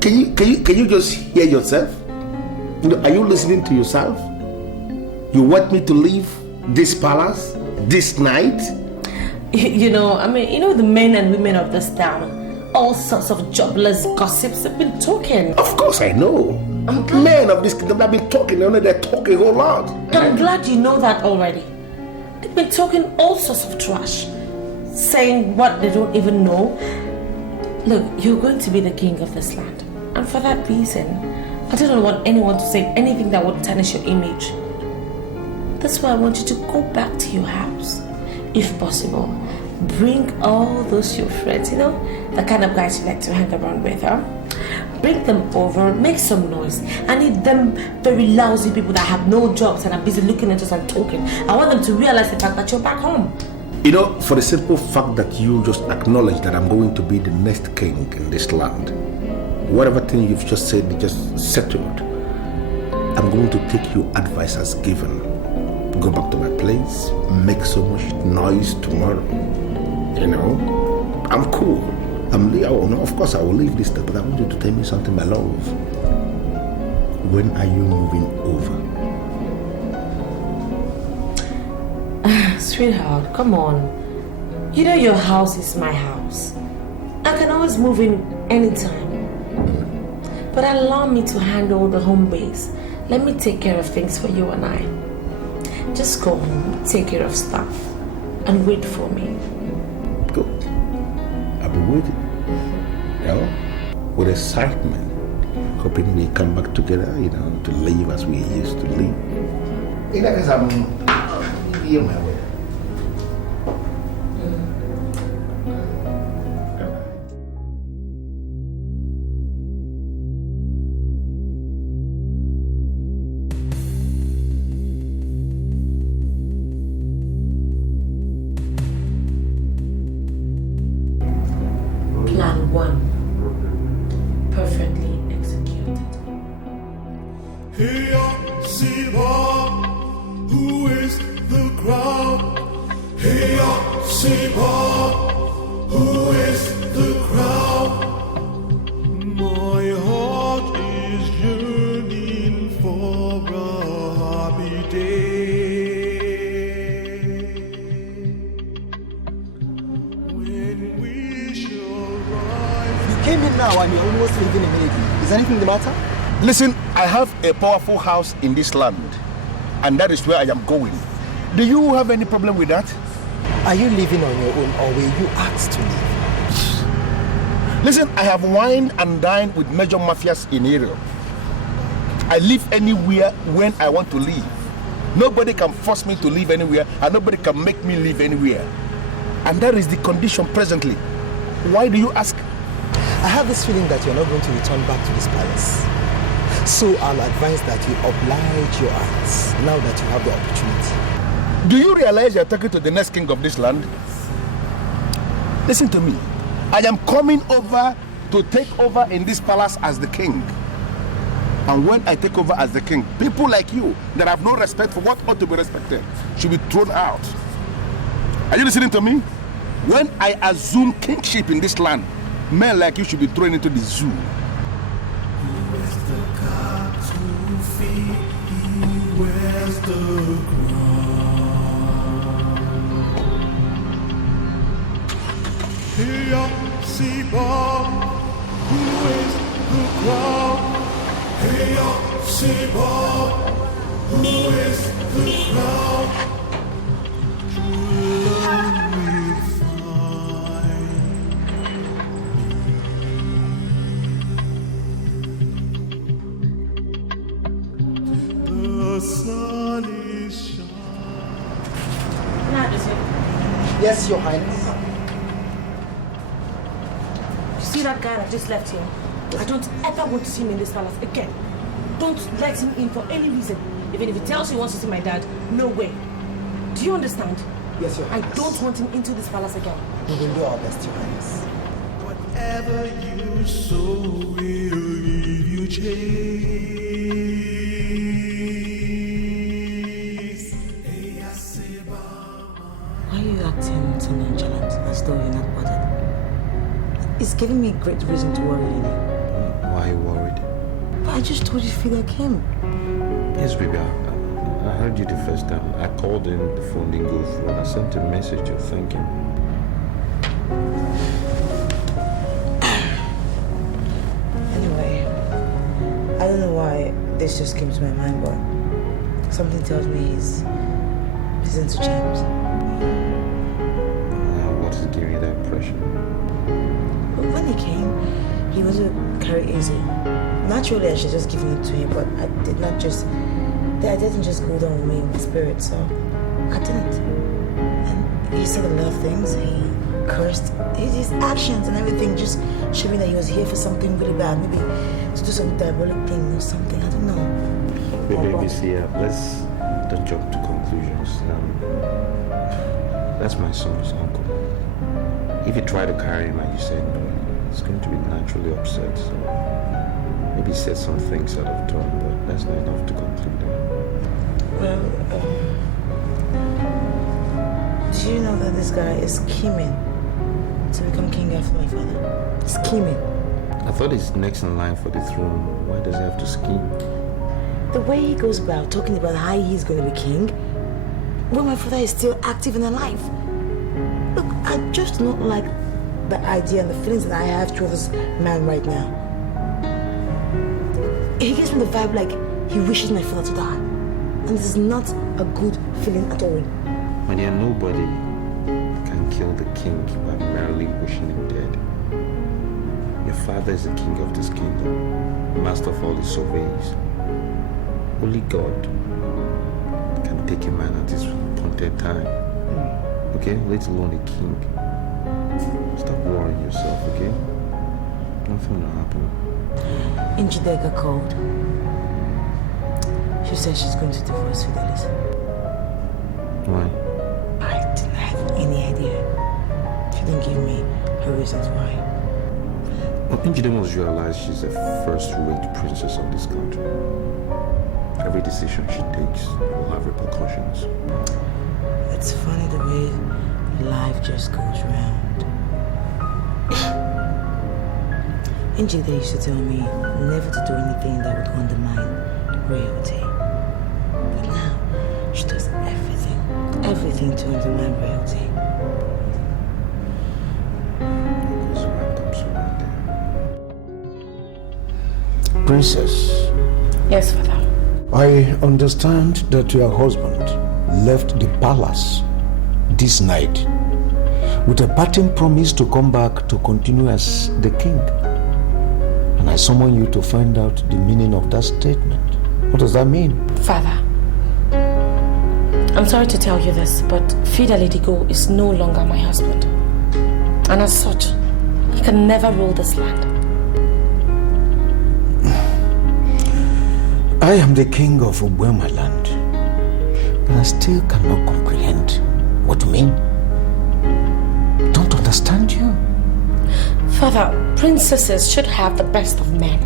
Can you just hear yourself? You know, are you listening to yourself? You want me to leave this palace this night? You know the men and women of this town, all sorts of jobless gossips have been talking. Of course I know. Men of this kingdom have been talking, they're talking a whole lot. I'm glad you know that already. They've been talking all sorts of trash, saying what they don't even know. Look, you're going to be the king of this land. And for that reason, I don't want anyone to say anything that would tarnish your image. That's why I want you to go back to your house. If possible, bring all those your friends, the kind of guys you like to hang around with, huh? Bring them over, make some noise. I need them very lousy people that have no jobs and are busy looking at us and talking. I want them to realize the fact that you're back home. For the simple fact that you just acknowledge that I'm going to be the next king in this land, whatever thing you've just said, just settled. I'm going to take your advice as given. Go back to my place, make so much noise tomorrow. I'm cool. Of course I will leave this stuff, but I want you to tell me something, my love. When are you moving over? Sweetheart, come on. Your house is my house. I can always move in anytime. But allow me to handle the home base. Let me take care of things for you and I. Just go home, take care of stuff, and wait for me. Good. I'll be waiting. With excitement, hoping we come back together, to live as we used to live. In that case, I'm here my way. Plan 1. Perfectly executed. Here, Siva, who is the crowd? Here, Siva, who is the crowd? My heart is yearning for a happy day when we shall rise. You came in now and you're almost leaving immediately. Is anything the matter? Listen, I have a powerful house in this land, and that is where I am going. Do you have any problem with that? Are you living on your own or were you asked to leave? Listen, I have wined and dined with major mafias in Europe. I live anywhere when I want to live. Nobody can force me to live anywhere, and nobody can make me live anywhere. And that is the condition presently. Why do you ask? I have this feeling that you're not going to return back to this palace. So I'll advise that you oblige your eyes now that you have the opportunity. Do you realize you're talking to the next king of this land? Listen to me. I am coming over to take over in this palace as the king. And when I take over as the king, people like you that have no respect for what ought to be respected should be thrown out. Are you listening to me? When I assume kingship in this land, men like you should be thrown into the zoo. Where's the see Bob, who is the crown? Hey, see Bob, who is the crown? The sun is shining. Yes, Your Highness. See that guy that just left here? I don't ever want to see him in this palace again. Don't let him in for any reason. Even if he tells you he wants to see my dad, no way. Do you understand? Yes, Your Highness. I don't want him into this palace again. We will do our best, Your Highness. Whatever you sow will you chase. Why are you acting so nonchalant, as though you're not bothered? It's giving me great reason to worry, Lily. Why are you worried? But I just told you Fidel came. Yes, baby, I heard you the first time. I called him, the phone didn't go through, and I sent a message to thank him. Anyway, I don't know why this just came to my mind, but something tells me he's into James. What is giving you that impression? Well, when he came, he wasn't carry easy. Naturally, I should just give it to him, but I didn't just go down with me in the spirit, so I didn't. And he said a lot of things. He cursed. His actions and everything just showed me that he was here for something really bad. Maybe to do some diabolic thing or something. I don't know. Baby, see, let's don't jump to conclusions. That's my son's uncle. If you try to carry him and you say no, he's going to be naturally upset. So maybe he said some things out of turn, but that's not enough to conclude that. Well, do you know that this guy is scheming to become king after my father? Scheming. I thought he's next in line for the throne. Why does he have to scheme? The way he goes about talking about how he's going to be king, when my father is still active and alive. Look, I just don't like the idea and the feelings that I have towards this man right now. He gives me the vibe like he wishes my father to die. And this is not a good feeling at all. My dear, nobody can kill the king by merely wishing him dead. Your father is the king of this kingdom, master of all his surveys. Only God can take a man at his appointed time. Okay? Let alone a king. Stop worrying yourself, okay? Nothing will happen. Njideka called. She said she's going to divorce Fidelis. Why? I didn't have any idea. She didn't give me her reasons why. Well, Njide must realize she's a first-rate princess of this country. Every decision she takes will have repercussions. It's funny the way life just goes round. Njide used to tell me never to do anything that would undermine royalty. But now, she does everything to undermine royalty. Princess. Yes, Father. I understand that your husband left the palace this night with a parting promise to come back to continue as the king. And I summon you to find out the meaning of that statement. What does that mean? Father, I'm sorry to tell you this, but Fidelity is no longer my husband. And as such, he can never rule this land. I am the king of Ubwema land, but I still cannot comprehend what you mean. Don't understand you. Father, princesses should have the best of men.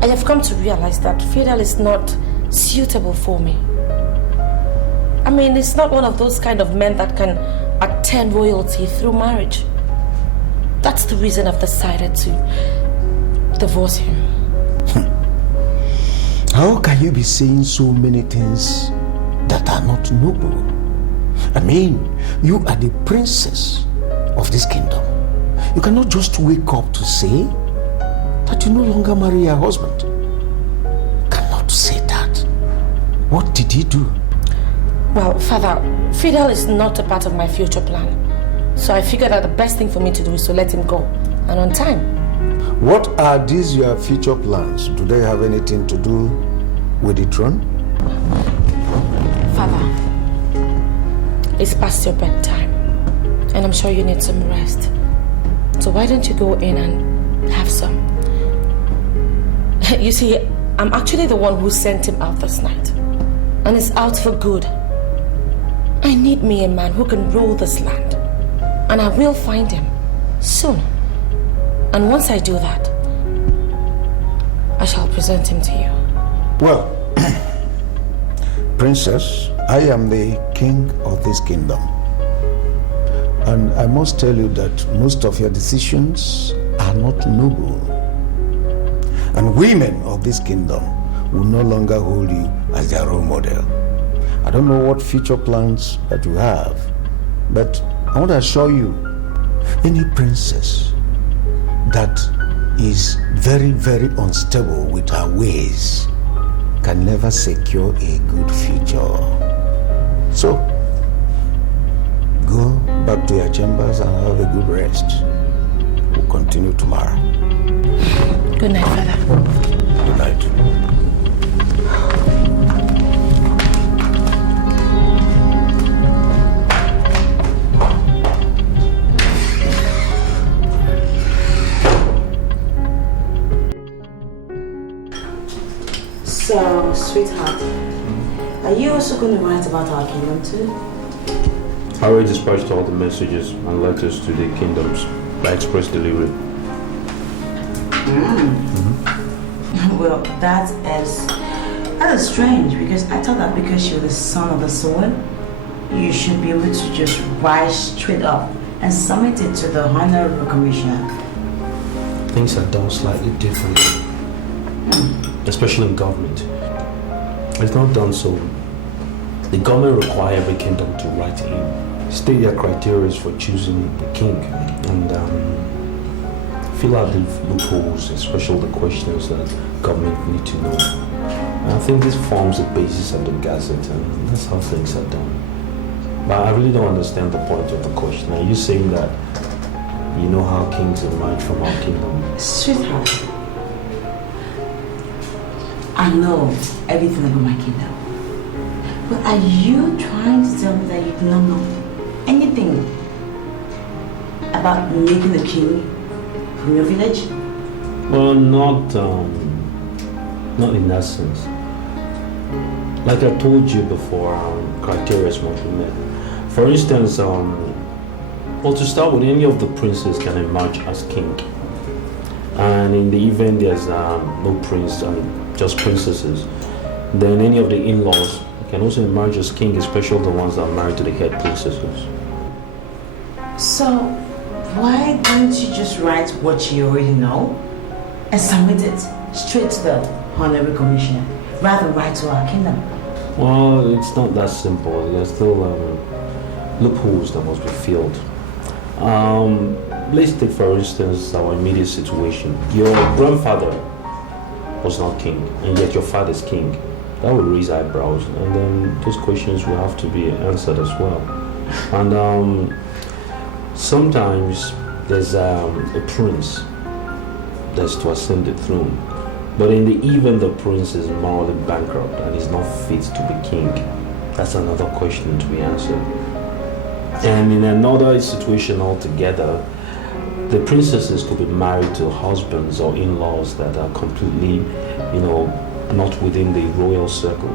I have come to realize that Fidel is not suitable for me. I mean, he's not one of those kind of men that can attain royalty through marriage. That's the reason I've decided to divorce him. How can you be saying so many things that are not noble? I mean, you are the princess of this kingdom. You cannot just wake up to say that you no longer marry your husband. You cannot say that. What did he do? Well, Father, Fidel is not a part of my future plan. So I figured that the best thing for me to do is to let him go, and on time. What are these your future plans? Do they have anything to do with the throne? Father, it's past your bedtime, and I'm sure you need some rest. So why don't you go in and have some? You see, I'm actually the one who sent him out this night, and it's out for good. I need me a man who can rule this land, and I will find him soon. And once I do that, I shall present him to you. Well, Princess, I am the king of this kingdom. And I must tell you that most of your decisions are not noble. And women of this kingdom will no longer hold you as their role model. I don't know what future plans that you have, but I want to assure you, any princess that is very, very unstable with her ways can never secure a good future. So, go back to your chambers and have a good rest. We'll continue tomorrow. Good night, Father. Good night. So, sweetheart, are you also going to write about our kingdom too? I already dispatched all the messages and letters to the kingdoms by express delivery. Well, that is strange, because I thought that because you're the son of the soil, you should be able to just rise straight up and submit it to the Honorable Commissioner. Things are done slightly differently, especially in government. It's not done so. The government requires every kingdom to write in, state their criteria for choosing the king, and fill out the loopholes, especially the questions that government need to know. And I think this forms the basis of the Gazette, and that's how things are done. But I really don't understand the point of the question. Are you saying that you know how kings emerge from our kingdom? Sweetheart, I know everything about my kingdom. But are you trying to tell me that you do not know anything about making a king from your village? Well, not in that sense. Like I told you before, criteria must be met. For instance, well, to start with, any of the princes can emerge as king. And in the event there's no prince, just princesses, then any of the in-laws can also emerge as king, especially the ones that are married to the head princesses. So, why don't you just write what you already know and submit it straight to the Honorable Commissioner, rather than write to our kingdom? Well, it's not that simple. There's still loopholes that must be filled. Let's take, for instance, our immediate situation. Your grandfather was not king, and yet your father's king. That will raise eyebrows, and then those questions will have to be answered as well. And Sometimes there's a prince that's to ascend the throne, but in the event the prince is morally bankrupt and is not fit to be king, that's another question to be answered. And in another situation altogether, the princesses could be married to husbands or in-laws that are completely, not within the royal circle,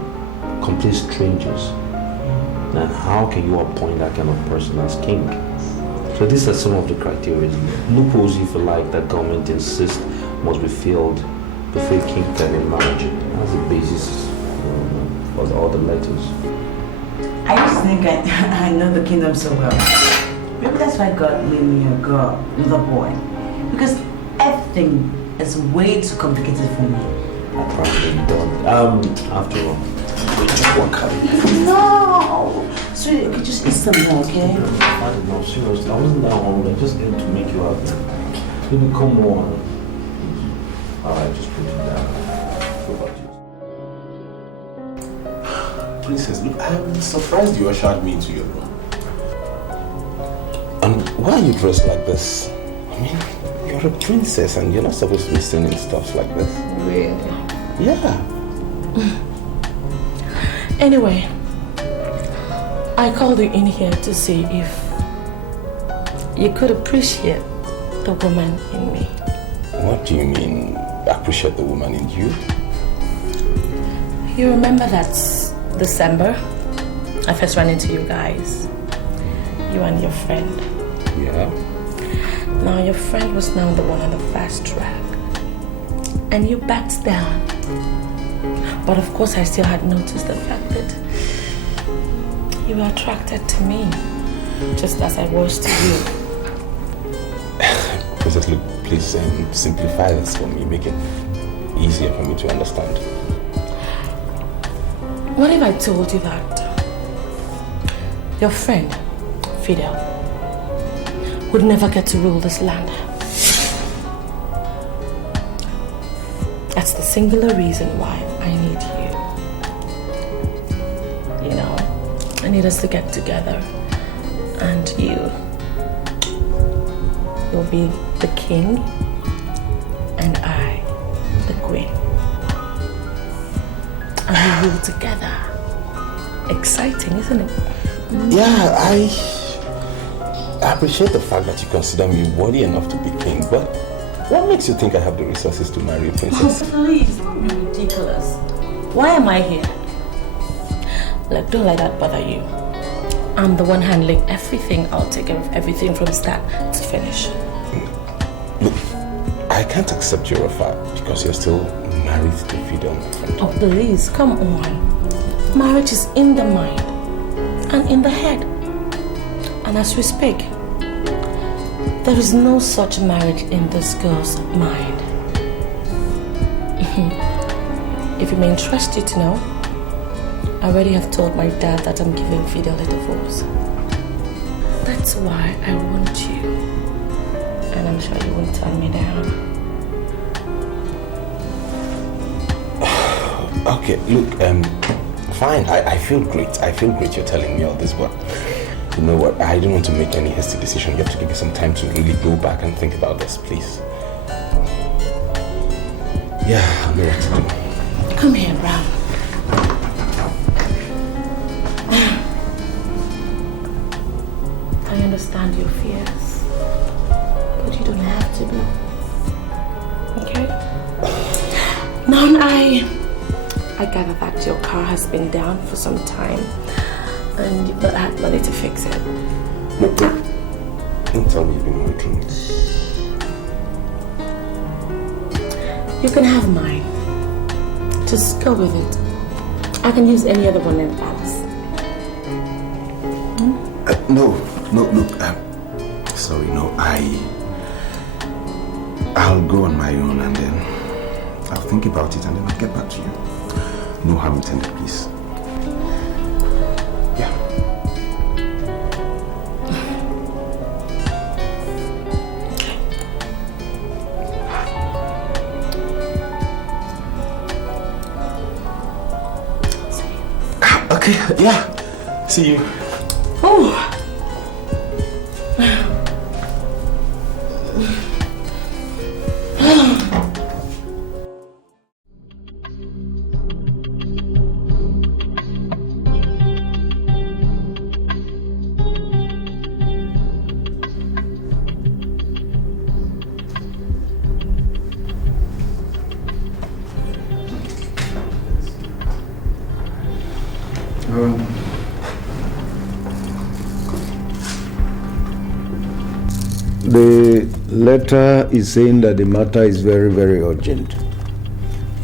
complete strangers. And how can you appoint that kind of person as king? So these are some of the criteria. Loopholes, if you like, that government insists must be filled before a king can be married. That's the basis of all the letters. I used to think I know the kingdom so well. Maybe that's why God made me a girl, not a boy. Because everything is way too complicated for me. I probably don't. After all, No! Sweetie, okay, just eat some more, okay? I don't know, seriously. I wasn't that hungry. I just ate to make you happy. Maybe come on. Alright, just put it down. What about you? Princess, look, I'm surprised you ushered me into your room. And why are you dressed like this? I mean, you're a princess and you're not supposed to be singing stuff like this. Really? Yeah. Anyway, I called you in here to see if you could appreciate the woman in me. What do you mean, appreciate the woman in you? You remember that December, I first ran into you guys, you and your friend. Yeah. Now your friend was now the one on the fast track, and you backed down. But of course I still had noticed the fact that you were attracted to me, just as I was to you. Princess, look, please simplify this for me, make it easier for me to understand. What if I told you that your friend, Fidel, would never get to rule this land? That's the singular reason why I need you. I need us to get together, and you'll be the king, and I, the queen. And we rule together. Exciting, isn't it? Yeah, I appreciate the fact that you consider me worthy enough to be king, but what makes you think I have the resources to marry a princess? Oh, please, don't be ridiculous. Why am I here? Look, don't let that bother you. I'm the one handling everything. I'll take care of everything from start to finish. Look, I can't accept your offer because you're still married to Fidel, my friend. Oh, please, come on. Marriage is in the mind and in the head. And as we speak, there is no such marriage in this girl's mind. If it may interest you to know, I already have told my dad that I'm giving Fidel a divorce. That's why I want you. And I'm sure you won't turn me down. Okay, look, fine, I feel great. I feel great you're telling me all this, but you know what? I don't want to make any hasty decision. You have to give me some time to really go back and think about this, please. Yeah, I know what to do. Come here, Brown. I understand your fears, but you don't have to be. Okay? Now I gather that your car has been down for some time and you've not had money to fix it. No, don't tell me you've been waiting. You can have mine. Just go with it. I can use any other one in the palace. No, look, sorry, no, I'll go on my own and then I'll think about it and then I'll get back to you. No harm intended, please. Yeah. Okay, yeah. See you. Oh. The letter is saying that the matter is very, very urgent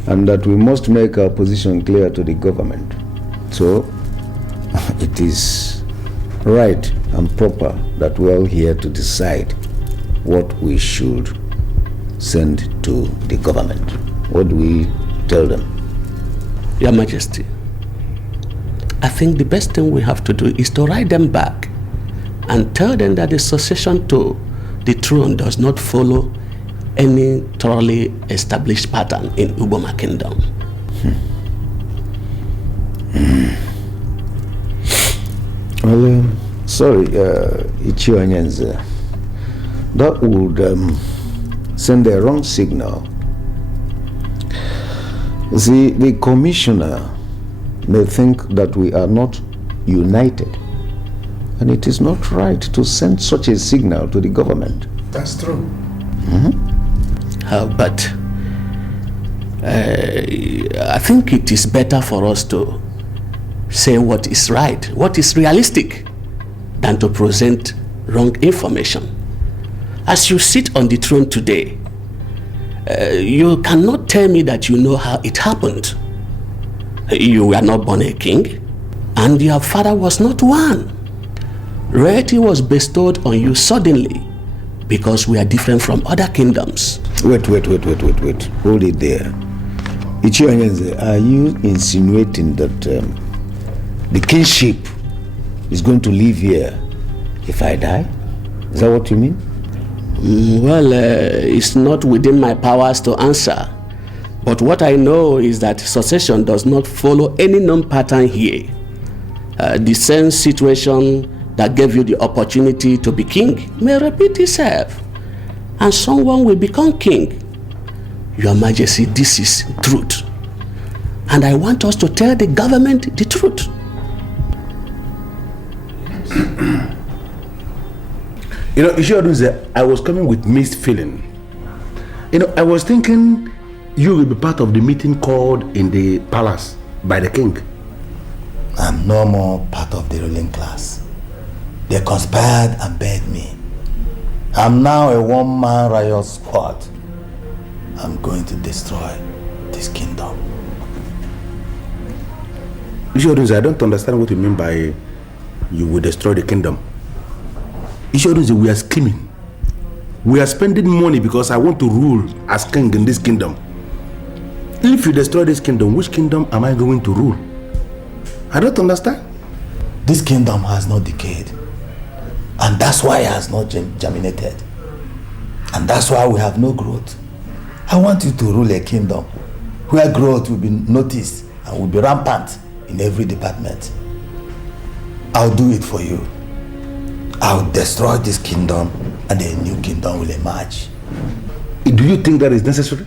and that we must make our position clear to the government. So, it is right and proper that we're all here to decide what we should send to the government. What do we tell them? Your Majesty, I think the best thing we have to do is to write them back and tell them that the succession to the throne does not follow any thoroughly established pattern in Uboma Kingdom. Well, sorry, Ichio Anyenze. That would send a wrong signal. See, the commissioner may think that we are not united, and it is not right to send such a signal to the government. That's true. But I think it is better for us to say what is right, what is realistic, than to present wrong information. As you sit on the throne today, you cannot tell me that you know how it happened. You were not born a king, and your father was not one. Royalty was bestowed on you suddenly because we are different from other kingdoms. Wait. Hold it there. Ichio Anyenze, are you insinuating that the kingship is going to live here if I die? Is that what you mean? Well, it's not within my powers to answer. But what I know is that succession does not follow any known pattern here. The same situation that gave you the opportunity to be king may repeat itself, and someone will become king. Your Majesty, this is truth. And I want us to tell the government the truth. I was coming with mixed feeling. I was thinking you will be part of the meeting called in the palace by the king. I'm no more part of the ruling class. They conspired and begged me. I'm now a one-man riot squad. I'm going to destroy this kingdom. I don't understand what you mean by you will destroy the kingdom. We are scheming. We are spending money because I want to rule as king in this kingdom. If you destroy this kingdom, which kingdom am I going to rule? I don't understand. This kingdom has not decayed. And that's why it has not germinated. And that's why we have no growth. I want you to rule a kingdom where growth will be noticed and will be rampant in every department. I'll do it for you. I'll destroy this kingdom and a new kingdom will emerge. Do you think that is necessary?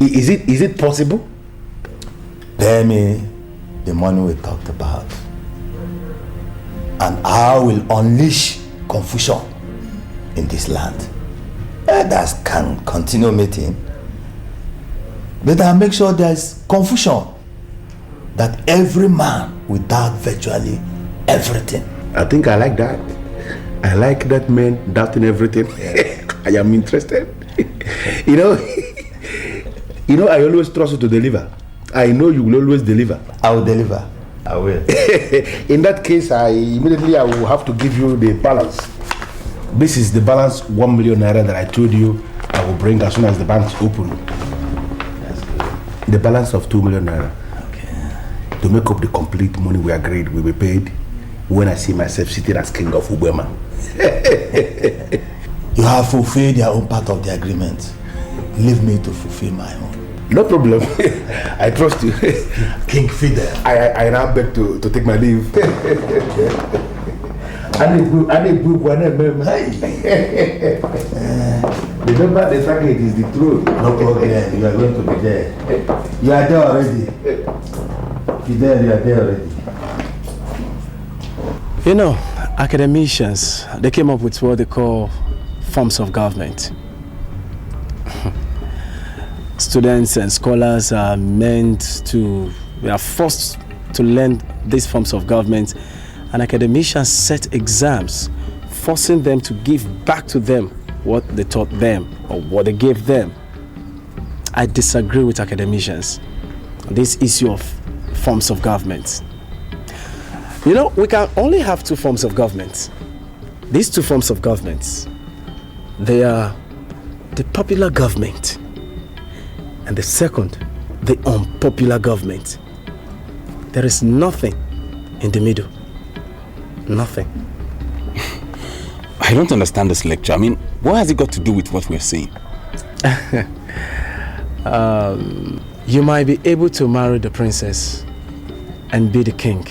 Is it possible? Pay me the money we talked about, and I will unleash confusion in this land. Others can continue meeting, but I'll make sure there's confusion, that every man will doubt virtually everything. I think I like that. I like that man doubting everything. I am interested. I always trust you to deliver. I know you will always deliver. I will deliver. I will. In that case, I will have to give you the balance. This is the balance 1 million naira that I told you I will bring as soon as the banks open. That's good. The balance of 2 million naira. Okay. To make up the complete money we agreed will be paid when I see myself sitting as king of Ubema. You have fulfilled your own part of the agreement. Leave me to fulfill my own. No problem. I trust you. King Fidel. I now beg to take my leave. Remember the target is the throne. No problem. You are going to be there. You are there already. Fidel, you are there already. Academicians, they came up with what they call forms of government. Students and scholars are forced to learn these forms of government, and academicians set exams, forcing them to give back to them what they taught them or what they gave them. I disagree with academicians on this issue of forms of government. You know, we can only have two forms of government. These two forms of government, they are the popular government, and the second, the unpopular government. There is nothing in the middle. Nothing. I don't understand this lecture. I mean, what has it got to do with what we're saying? You might be able to marry the princess and be the king.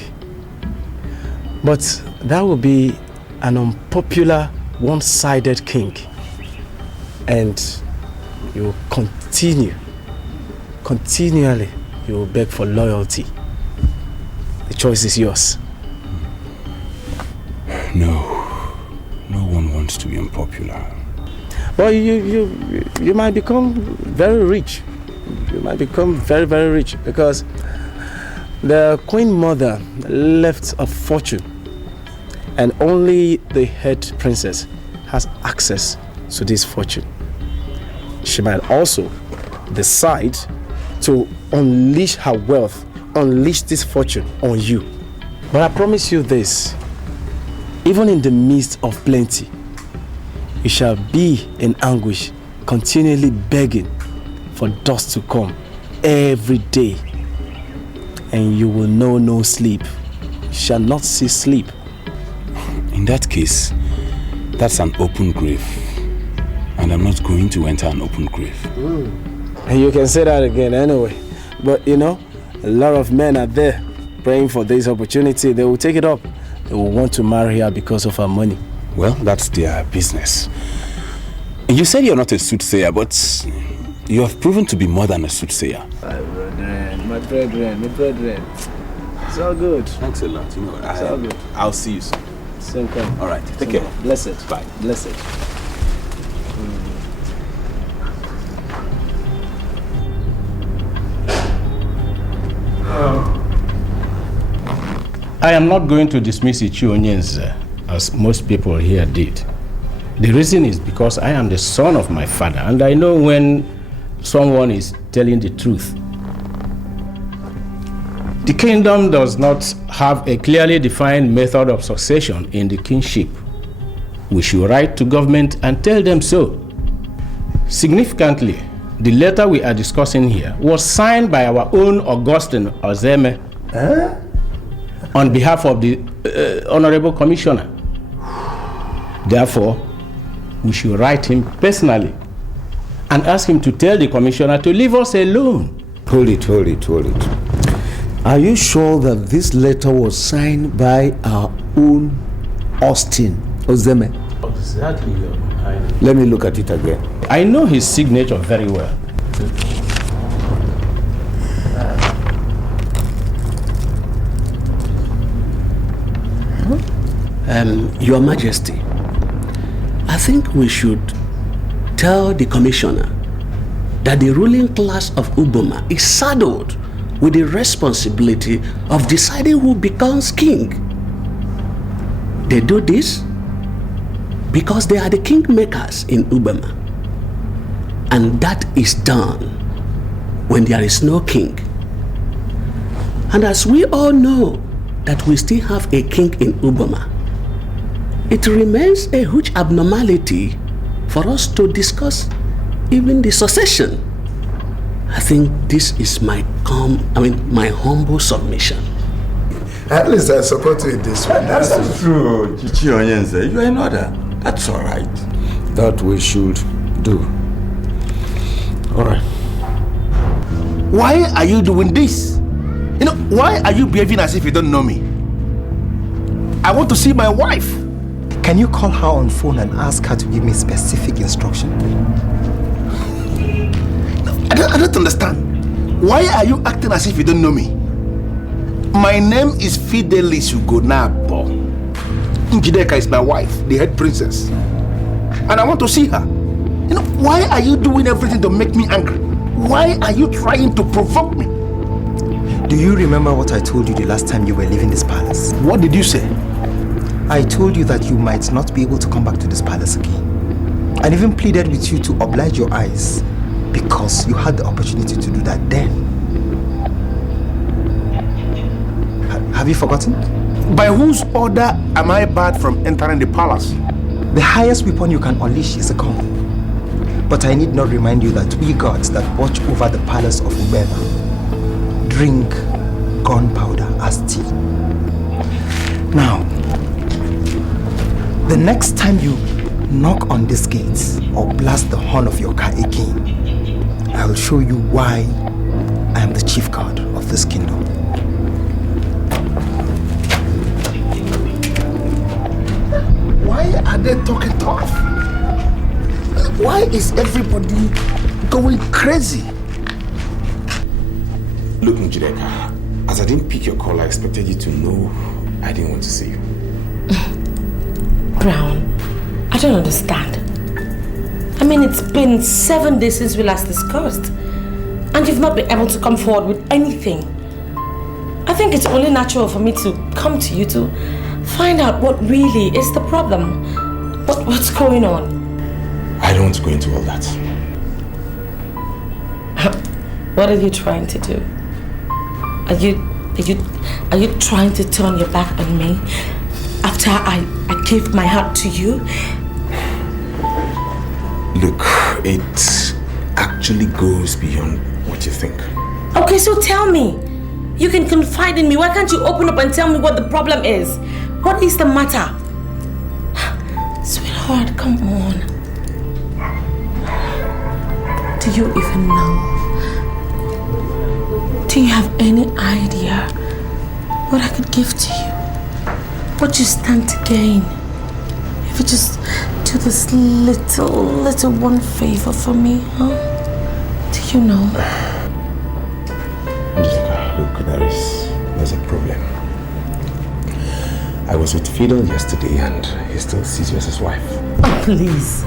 But that will be an unpopular, one-sided king. And you will continually, you will beg for loyalty. The choice is yours. No one wants to be unpopular. Well, you might become very rich. You might become very, very rich because the Queen Mother left a fortune, and only the head princess has access to this fortune. She might also decide to unleash her wealth, unleash this fortune on you. But I promise you this, even in the midst of plenty, you shall be in anguish, continually begging for dust to come every day, and you will know no sleep. You shall not see sleep. In that case, that's an open grave, and I'm not going to enter an open grave. And you can say that again anyway. But you know, a lot of men are there praying for this opportunity. They will take it up. They will want to marry her because of her money. Well, that's their business. You said you're not a soothsayer, but you have proven to be more than a soothsayer. My brethren. It's all good. Thanks a lot. You know, it's all good. I'll see you soon. Same time. All right. Take care. Blessed. Bye. Blessed. I am not going to dismiss Ichi Onyenze as most people here did. The reason is because I am the son of my father, and I know when someone is telling the truth. The kingdom does not have a clearly defined method of succession in the kingship. We should write to government and tell them so. Significantly, the letter we are discussing here was signed by our own Augustine Ozeme on behalf of the Honorable Commissioner. Therefore, we should write him personally and ask him to tell the Commissioner to leave us alone. Hold it. Are you sure that this letter was signed by our own Austin Ozeme? Exactly. Let me look at it again. I know his signature very well. Your Majesty, I think we should tell the Commissioner that the ruling class of Uboma is saddled with the responsibility of deciding who becomes king. They do this because they are the kingmakers in Uboma. And that is done when there is no king. And as we all know that we still have a king in Uboma, it remains a huge abnormality for us to discuss even the succession. I think this is my humble submission. At least I support you in this one. That's true, Chichi Onyenze. You are in order. That's all right. That we should do. All right. Why are you doing this? You know, why are you behaving as if you don't know me? I want to see my wife. Can you call her on phone and ask her to give me specific instruction? No, I don't understand. Why are you acting as if you don't know me? My name is Fidelis Ugonabo. Njideka is my wife, the head princess. And I want to see her. You know, why are you doing everything to make me angry? Why are you trying to provoke me? Do you remember what I told you the last time you were leaving this palace? What did you say? I told you that you might not be able to come back to this palace again. And even pleaded with you to oblige your eyes because you had the opportunity to do that then. Have you forgotten? By whose order am I barred from entering the palace? The highest weapon you can unleash is a gun. But I need not remind you that we gods that watch over the palace of Ubema drink gunpowder as tea. Now, the next time you knock on these gates or blast the horn of your car again, I will show you why I am the chief god of this kingdom. Why are they talking tough? Why is everybody going crazy? Look, Njideka, as I didn't pick your call, I expected you to know I didn't want to see you. Brown, I don't understand. I mean, it's been 7 days since we last discussed, and you've not been able to come forward with anything. I think it's only natural for me to come to you to find out what really is the problem. What's going on? I don't want to go into all that. What are you trying to do? Are you trying to turn your back on me after I gave my heart to you? Look, it actually goes beyond what you think. Okay, so tell me. You can confide in me. Why can't you open up and tell me what the problem is? What is the matter? Sweetheart, come on. Do you even know? Do you have any idea what I could give to you? What you stand to gain? If you just do this little one favor for me, huh? Do you know? Look, there's a problem. I was with Fidel yesterday and he still sees you as his wife. Oh, please.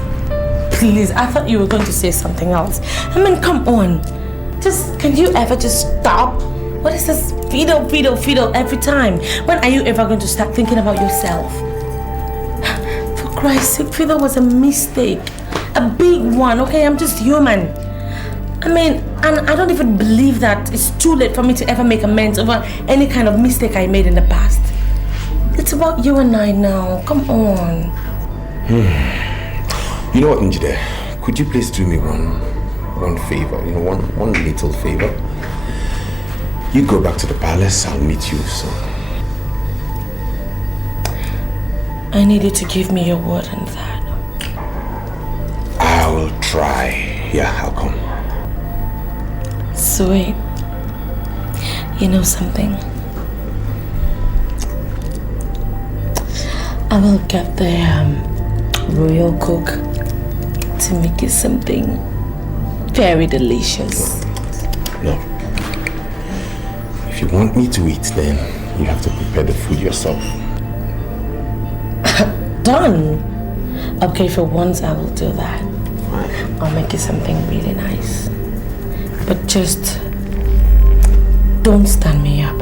Please, I thought you were going to say something else. I mean, come on. Can you ever just stop? What is this Fidel every time? When are you ever going to start thinking about yourself? For Christ's sake, Fidel was a mistake. A big one, okay? I'm just human. I mean, and I don't even believe that it's too late for me to ever make amends over any kind of mistake I made in the past. It's about you and I now. Come on. You know what, Njide? Could you please do me one favor? You know, one little favor? You go back to the palace, I'll meet you soon. I need you to give me your word on that. I will try. Yeah, I'll come. Sweet. You know something? I will get the royal cook to make you something very delicious. No. If you want me to eat, then you have to prepare the food yourself. Done. Okay, for once I will do that. I'll make you something really nice. But just don't stand me up.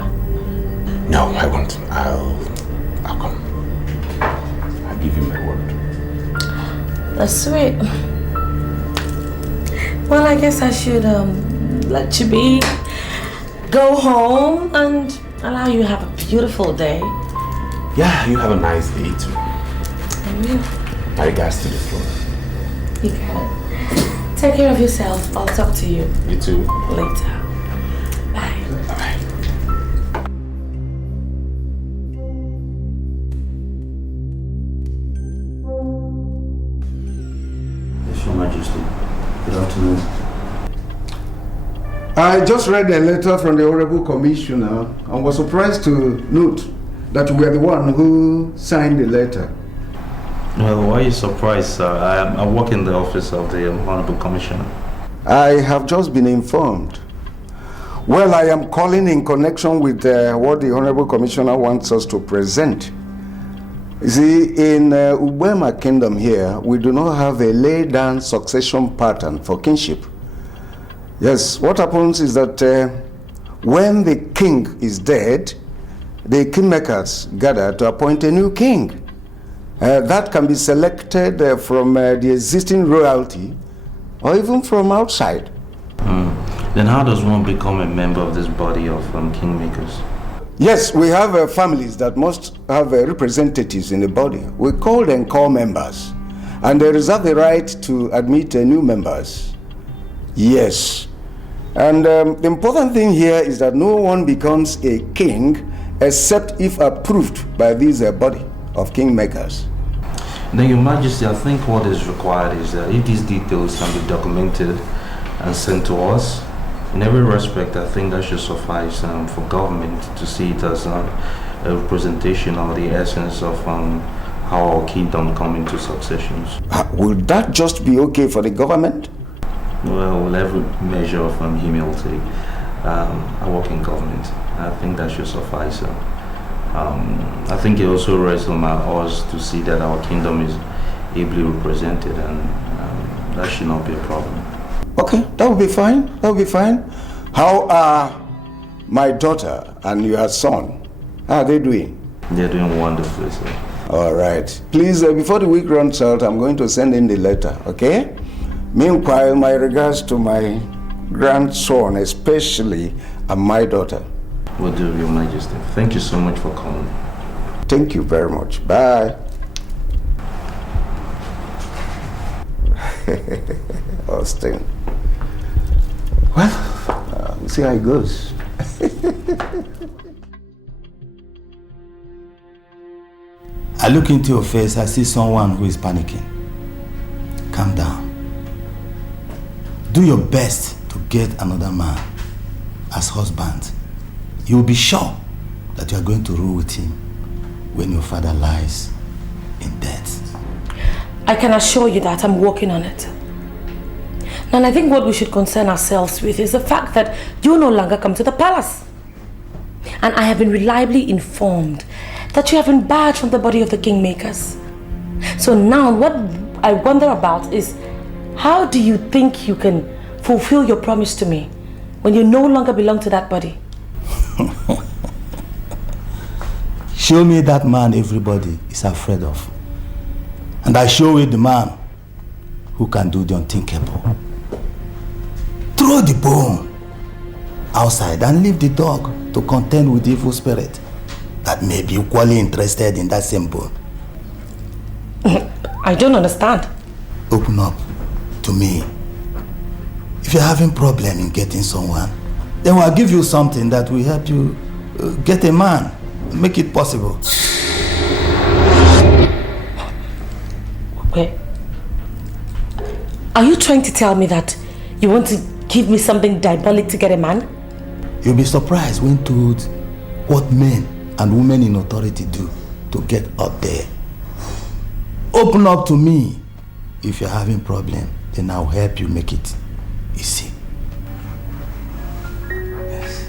No, I won't. I'll come. I'll give you my word. That's sweet. Well, I guess I should let you be. Go home and allow you to have a beautiful day. Yeah, you have a nice day too. And you. My regards to the throne. You got it. Take care of yourself. I'll talk to you. You too. Later. Bye. Bye. Yes, Your Majesty. Good afternoon. I just read a letter from the Honorable Commissioner and was surprised to note that you were the one who signed the letter. Well, why are you surprised, sir? I work in the office of the Honorable Commissioner. I have just been informed. Well, I am calling in connection with what the Honorable Commissioner wants us to present. You see, in Ubema Kingdom here, we do not have a laid-down succession pattern for kinship. Yes, what happens is that when the king is dead, the kingmakers gather to appoint a new king. That can be selected from the existing royalty or even from outside. Then how does one become a member of this body of kingmakers? Yes, we have families that must have representatives in the body. We call them core members, and they reserve the right to admit new members. Yes. And the important thing here is that no one becomes a king except if approved by this body of kingmakers. Then, Your Majesty, I think what is required is that if these details can be documented and sent to us, in every respect, I think that should suffice for government to see it as a representation of the essence of how our kingdom come into successions. Will that just be okay for the government? Well, with every measure of humility, I work in government. I think that should suffice. I think it also rests on us to see that our kingdom is ably represented, and that should not be a problem. Okay, that will be fine. That will be fine. How are my daughter and your son? How are they doing? They're doing wonderfully, sir. All right. Please, before the week runs out, I'm going to send in the letter, okay? Meanwhile, my regards to my grandson, especially, and my daughter. Will do, Your Majesty. Thank you so much for calling. Thank you very much. Bye. Austin. Well, we'll see how it goes. I look into your face, I see someone who is panicking. Calm down. Do your best to get another man as husband. You will be sure that you are going to rule with him when your father lies in death. I can assure you that I'm working on it. And I think what we should concern ourselves with is the fact that you no longer come to the palace. And I have been reliably informed that you have been barred from the body of the kingmakers. So now what I wonder about is, how do you think you can fulfill your promise to me when you no longer belong to that body? Show me that man everybody is afraid of. And I show you the man who can do the unthinkable. Throw the bone outside and leave the dog to contend with the evil spirit that may be equally interested in that same bone. I don't understand. Open up to me. If you're having problem in getting someone, then I'll give you something that will help you get a man, make it possible. Wait. Are you trying to tell me that you want to give me something diabolic to get a man? You'll be surprised when told what men and women in authority do to get up there. Open up to me. If you're having problem, then I'll help you make it easy. Yes.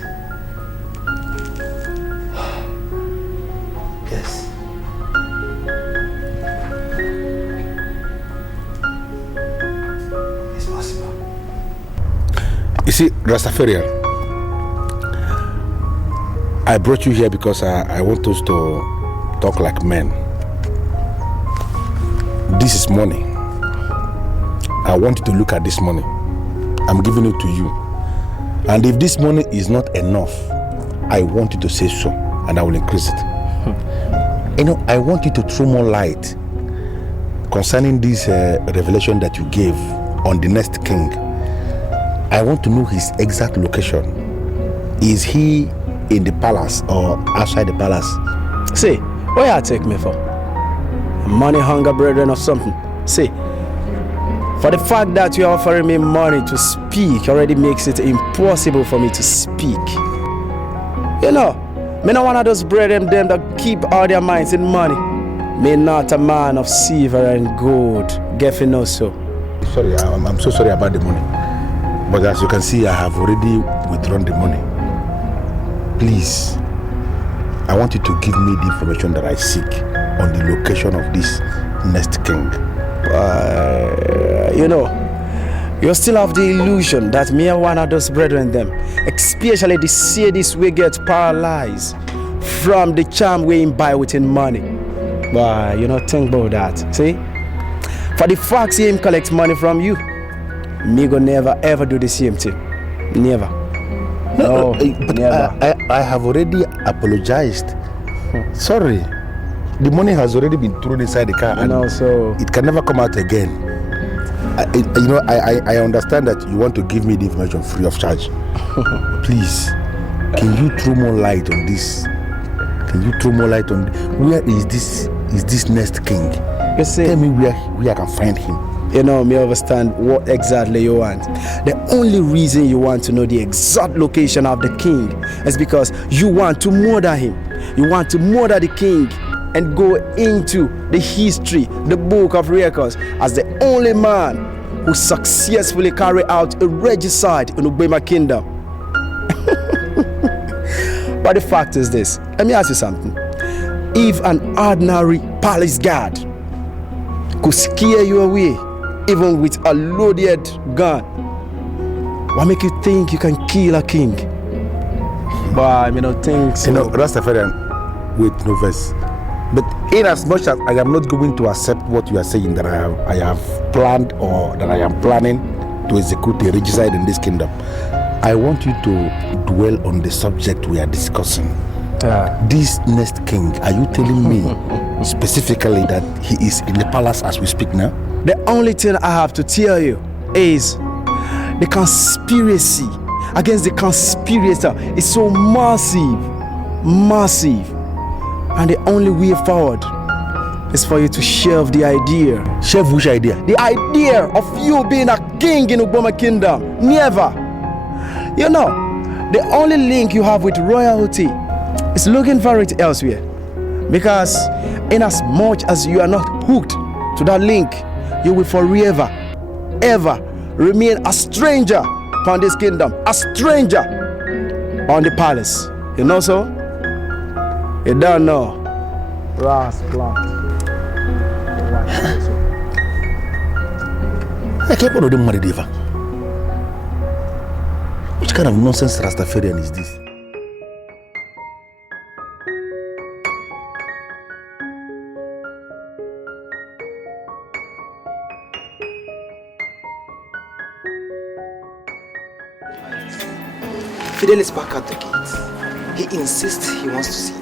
Yes. It's possible. You see, Rastafarian, I brought you here because I want us to talk like men. This is money. I want you to look at this money. I'm giving it to you. And if this money is not enough, I want you to say so, and I will increase it. You know, I want you to throw more light concerning this revelation that you gave on the next king. I want to know his exact location. Is he in the palace or outside the palace? See, what you take me for? Money, hunger, brethren, or something? See, for the fact that you are offering me money to speak already makes it impossible for me to speak. You know, me not one of those brethren them that keep all their minds in money. Me not a man of silver and gold. Get you know so. Sorry, I'm so sorry about the money. But as you can see, I have already withdrawn the money. Please, I want you to give me the information that I seek on the location of this next king. You know, You still have the illusion that me and one of those brethren them, especially the sadist we get paralyzed from the charm we imbibe within money. Why, you know, think about that. See? For the facts him collect money from you, me go never ever do the same thing. Never. No, but never. I have already apologized. Sorry. The money has already been thrown inside the car and so it can never come out again. I understand that you want to give me the information free of charge. Please, can you throw more light on this? Can you throw more light on where is this next king? You see, tell me where I can find him. You know, me understand what exactly you want. The only reason you want to know the exact location of the king is because you want to murder him. You want to murder the king and go into the history, the book of records, as the only man who successfully carried out a regicide in Ubema Kingdom. But the fact is this, let me ask you something. If an ordinary palace guard could scare you away, even with a loaded gun, what make you think you can kill a king? But I don't think so. You know, Rastafarian, wait, no verse. But in as much as I am not going to accept what you are saying, that I have planned or that I am planning to execute a regicide in this kingdom, I want you to dwell on the subject we are discussing. This next king, are you telling me specifically that he is in the palace as we speak now? The only thing I have to tell you is the conspiracy against the conspirator is so massive. And the only way forward is for you to shelve the idea. Shelve which idea? The idea of you being a king in Uboma Kingdom. Never. You know, the only link you have with royalty is looking for it elsewhere. Because in as much as you are not hooked to that link, you will forever, ever remain a stranger upon this kingdom. A stranger on the palace. You know so? You don't know. Rascal. I can't believe them married ever. Which kind of nonsense Rastafarian is this? Fidel is back at the gate. He insists he wants to see you.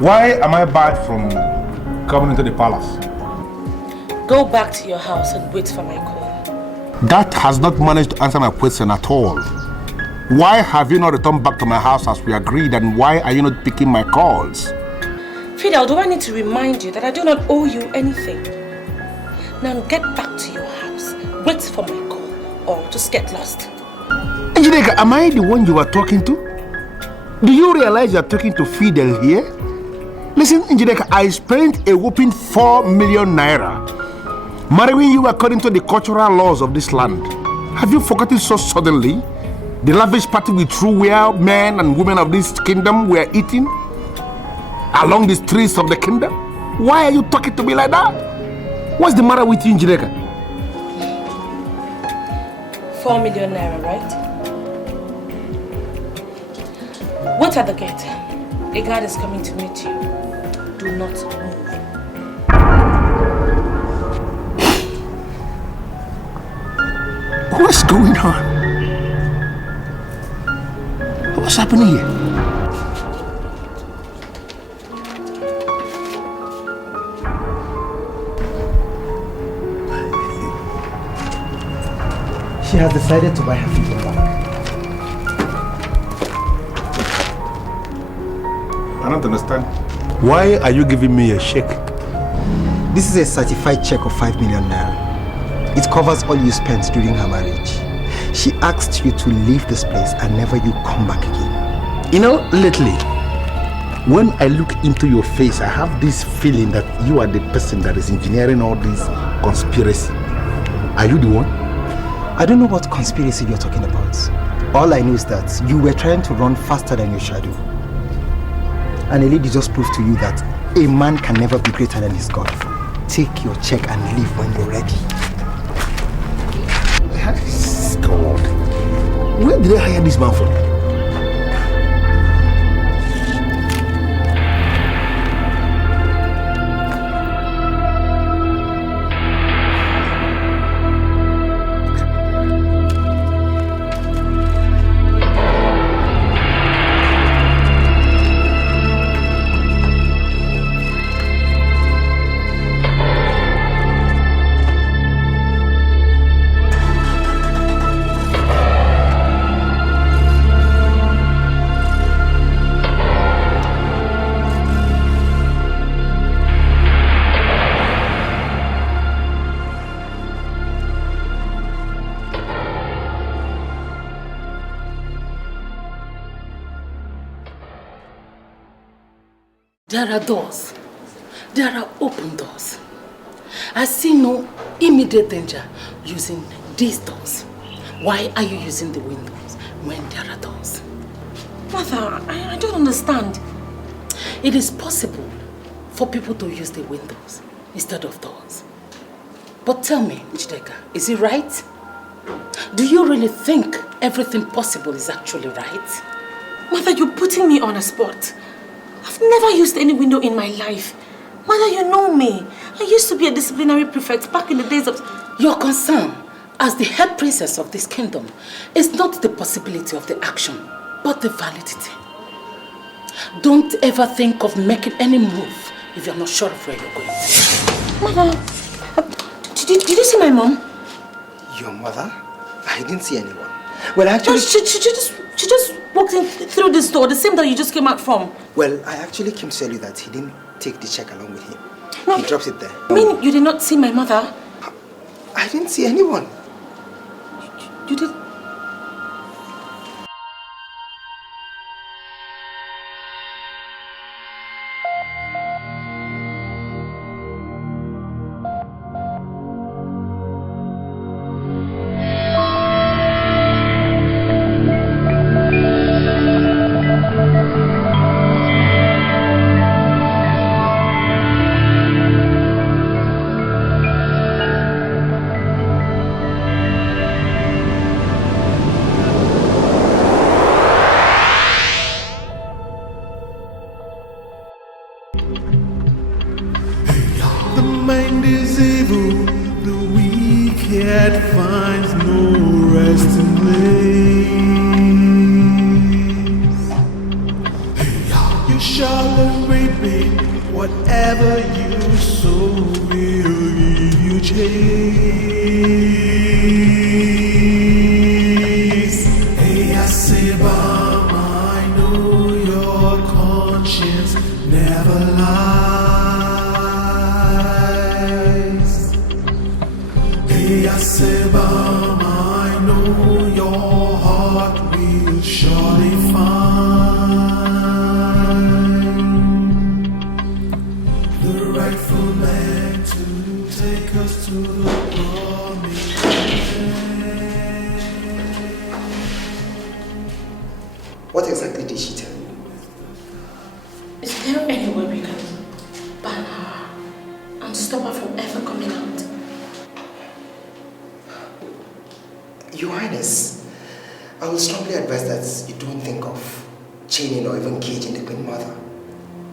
Why am I barred from coming into the palace? Go back to your house and wait for my call. That has not managed to answer my question at all. Why have you not returned back to my house as we agreed, and why are you not picking my calls? Fidel, do I need to remind you that I do not owe you anything? Now get back to your house, wait for my call, or just get lost. Njideka, am I the one you are talking to? Do you realize you are talking to Fidel here? Listen, Njideka, I spent a whopping 4 million naira marrying you according to the cultural laws of this land. Have you forgotten so suddenly the lavish party we threw where men and women of this kingdom were eating along the streets of the kingdom? Why are you talking to me like that? What's the matter with you, Njideka? 4 million naira, right? Wait at the gate. A guard is coming to meet you. Do not move. What's going on? What's happening here? She has decided to buy her freedom back. I don't understand. Why are you giving me a check? This is a certified check of 5 million naira. It covers all you spent during her marriage. She asked you to leave this place and never you come back again. You know, lately, when I look into your face, I have this feeling that you are the person that is engineering all this conspiracy. Are you the one? I don't know what conspiracy you're talking about. All I know is that you were trying to run faster than your shadow. And a lady just proved to you that a man can never be greater than his God. Take your check and leave when you're ready. God. Where did they hire this man from? There are doors. There are open doors. I see no immediate danger using these doors. Why are you using the windows when there are doors? Mother, I don't understand. It is possible for people to use the windows instead of doors. But tell me, Njideka, is it right? Do you really think everything possible is actually right? Mother, you're putting me on a spot. I've never used any window in my life. Mother, you know me. I used to be a disciplinary prefect back in the days of... Your concern as the head princess of this kingdom is not the possibility of the action, but the validity. Don't ever think of making any move if you're not sure of where you're going. Mother, did you see my mom? Your mother? I didn't see anyone. Well, actually... No, she just walked in through this door, the same door you just came out from. Well, I actually came to tell you that he didn't take the check along with him. No, he drops it there. I mean, you did not see my mother? I didn't see anyone. You did... What exactly did she tell you? Is there any way we can ban her and stop her from ever coming out? Your Highness, I will strongly advise that you don't think of chaining or even caging the Queen Mother.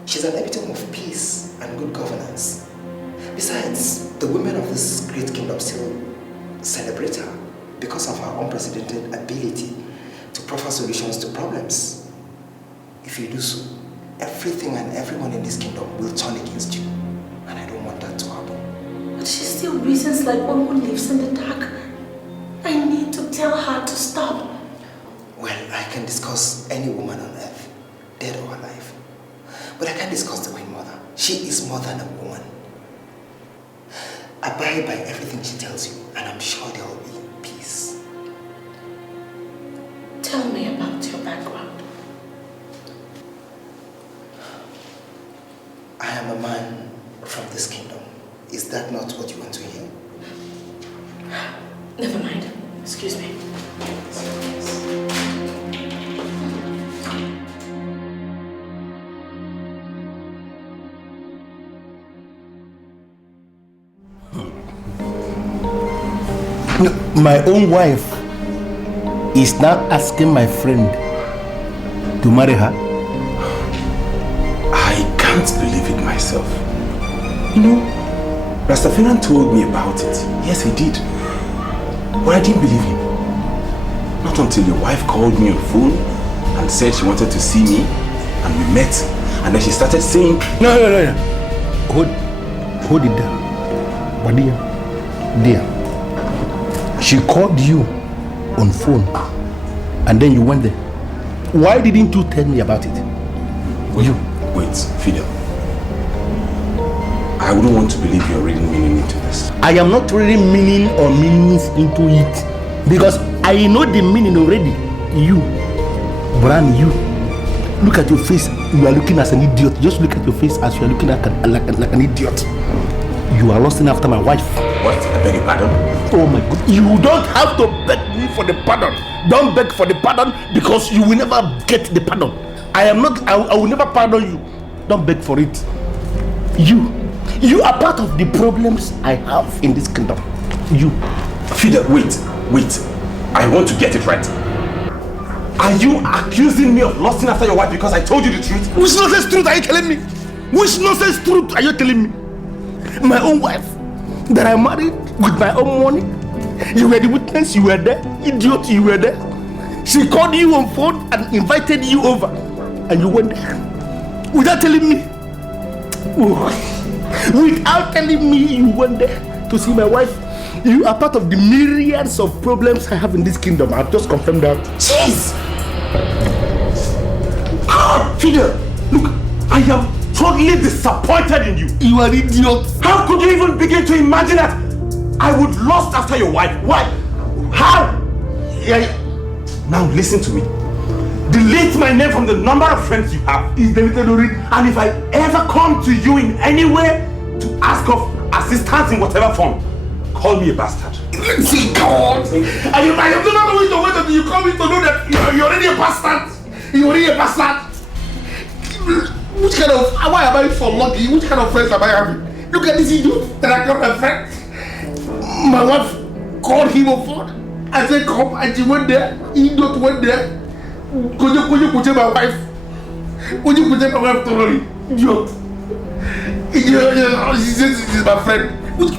She's an epitome of peace and good governance. Besides, the women of this great kingdom still celebrate her because of her unprecedented ability to proffer solutions to problems. If you do so, everything and everyone in this kingdom will turn against you. And I don't want that to happen. But she still reasons like one who lives in the dark. I need to tell her to stop. Well, I can discuss any woman on earth, dead or alive. But I can't discuss the Queen Mother. She is more than a woman. Abide by everything she tells you, and I'm sure there will be peace. Tell me about your background. I am a man from this kingdom. Is that not what you want to hear? Never mind. Excuse me. My own wife is now asking my friend to marry her. I can't believe it myself. You know, Rastafarian told me about it. Yes, he did. But I didn't believe him. Not until your wife called me on the phone and said she wanted to see me, and we met. And then she started saying, No. Hold it down. But dear, she called you on phone and then you went there. Why didn't you tell me about it? Wait, Fidel. I wouldn't want to believe you're reading meaning into this. I am not reading meaning or meanings into it because I know the meaning already. You, brand you. Look at your face. You are looking as an idiot. Just look at your face as you are looking like an idiot. You are lusting after my wife. What? I beg your pardon? Oh my God. You don't have to beg me for the pardon. Don't beg for the pardon because you will never get the pardon. I will never pardon you. Don't beg for it. You are part of the problems I have in this kingdom. You. Fidel, wait. I want to get it right. Are you accusing me of lusting after your wife because I told you the truth? Which nonsense truth are you telling me? Which nonsense truth are you telling me? My own wife that I married with my own money. You were the witness, you were there. Idiot, you were there. She called you on phone and invited you over. And you went there. Without telling me. Without telling me you went there to see my wife. You are part of the myriads of problems I have in this kingdom. I've just confirmed that. Jeez! Fidel, look, I am totally disappointed in you. You are an idiot. How could you even begin to imagine that I would lust after your wife? Why? How? Now listen to me. Delete my name from the number of friends you have. And if I ever come to you in any way to ask of assistance in whatever form, call me a bastard. God! I am not going to wait until you call me to know that you're already a bastard. You're already a bastard. Which kind of, why am I so lucky? Which kind of friends am I having? Look at this idiot that I call my friend. My wife called him on phone. I said come, and she went there. Idiot went there. Could you put my wife? Would you put my wife totally? Idiot. She says this is my friend.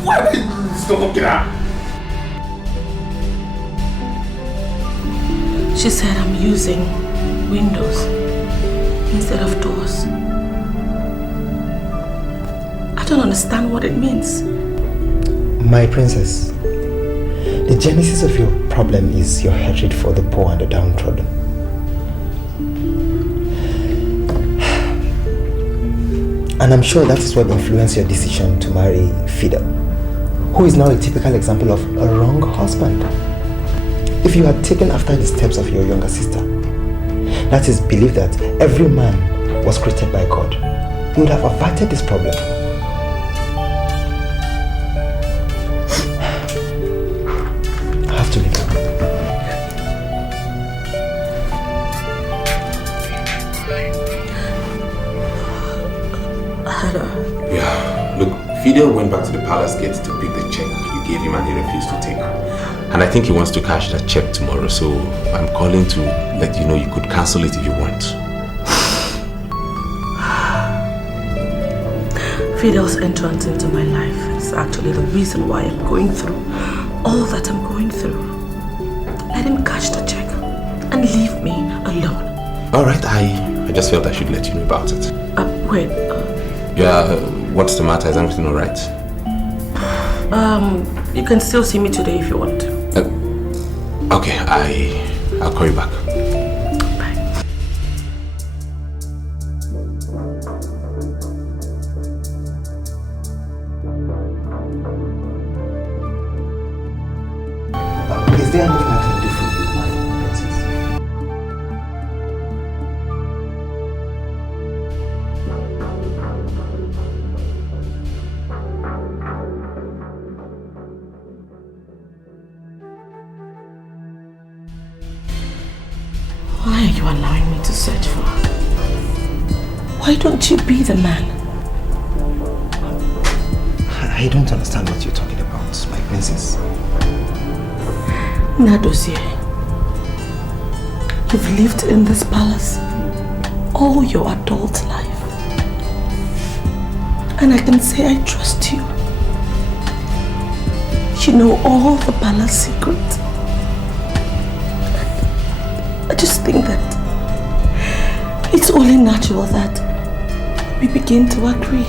Why am I still looking at her? She said I'm using windows instead of doors. I don't understand what it means. My princess, the genesis of your problem is your hatred for the poor and the downtrodden. And I'm sure that is what influenced your decision to marry Fidel, who is now a typical example of a wrong husband. If you had taken after the steps of your younger sister, that is, believe that every man was created by God, you would have averted this problem. I have to leave now. Yeah, look, Fidel went back to the palace gate to pick the check you gave him and he refused to take. And I think he wants to cash that check tomorrow, so I'm calling to let you know you could cancel it if you want. Fidel's entrance into my life is actually the reason why I'm going through all that I'm going through. Let him cash the check and leave me alone. Alright, I just felt I should let you know about it. Wait. Yeah, what's the matter? Is everything alright? You can still see me today if you want to. Okay, I'll call you back. Bye. Is there anything I can do for you, my princess? Why are you allowing me to search for her? Why don't you be the man? I don't understand what you're talking about, my princess. Nadozie, you've lived in this palace all your adult life. And I can say I trust you. You know all the palace secrets. I just think that it's only natural that we begin to agree.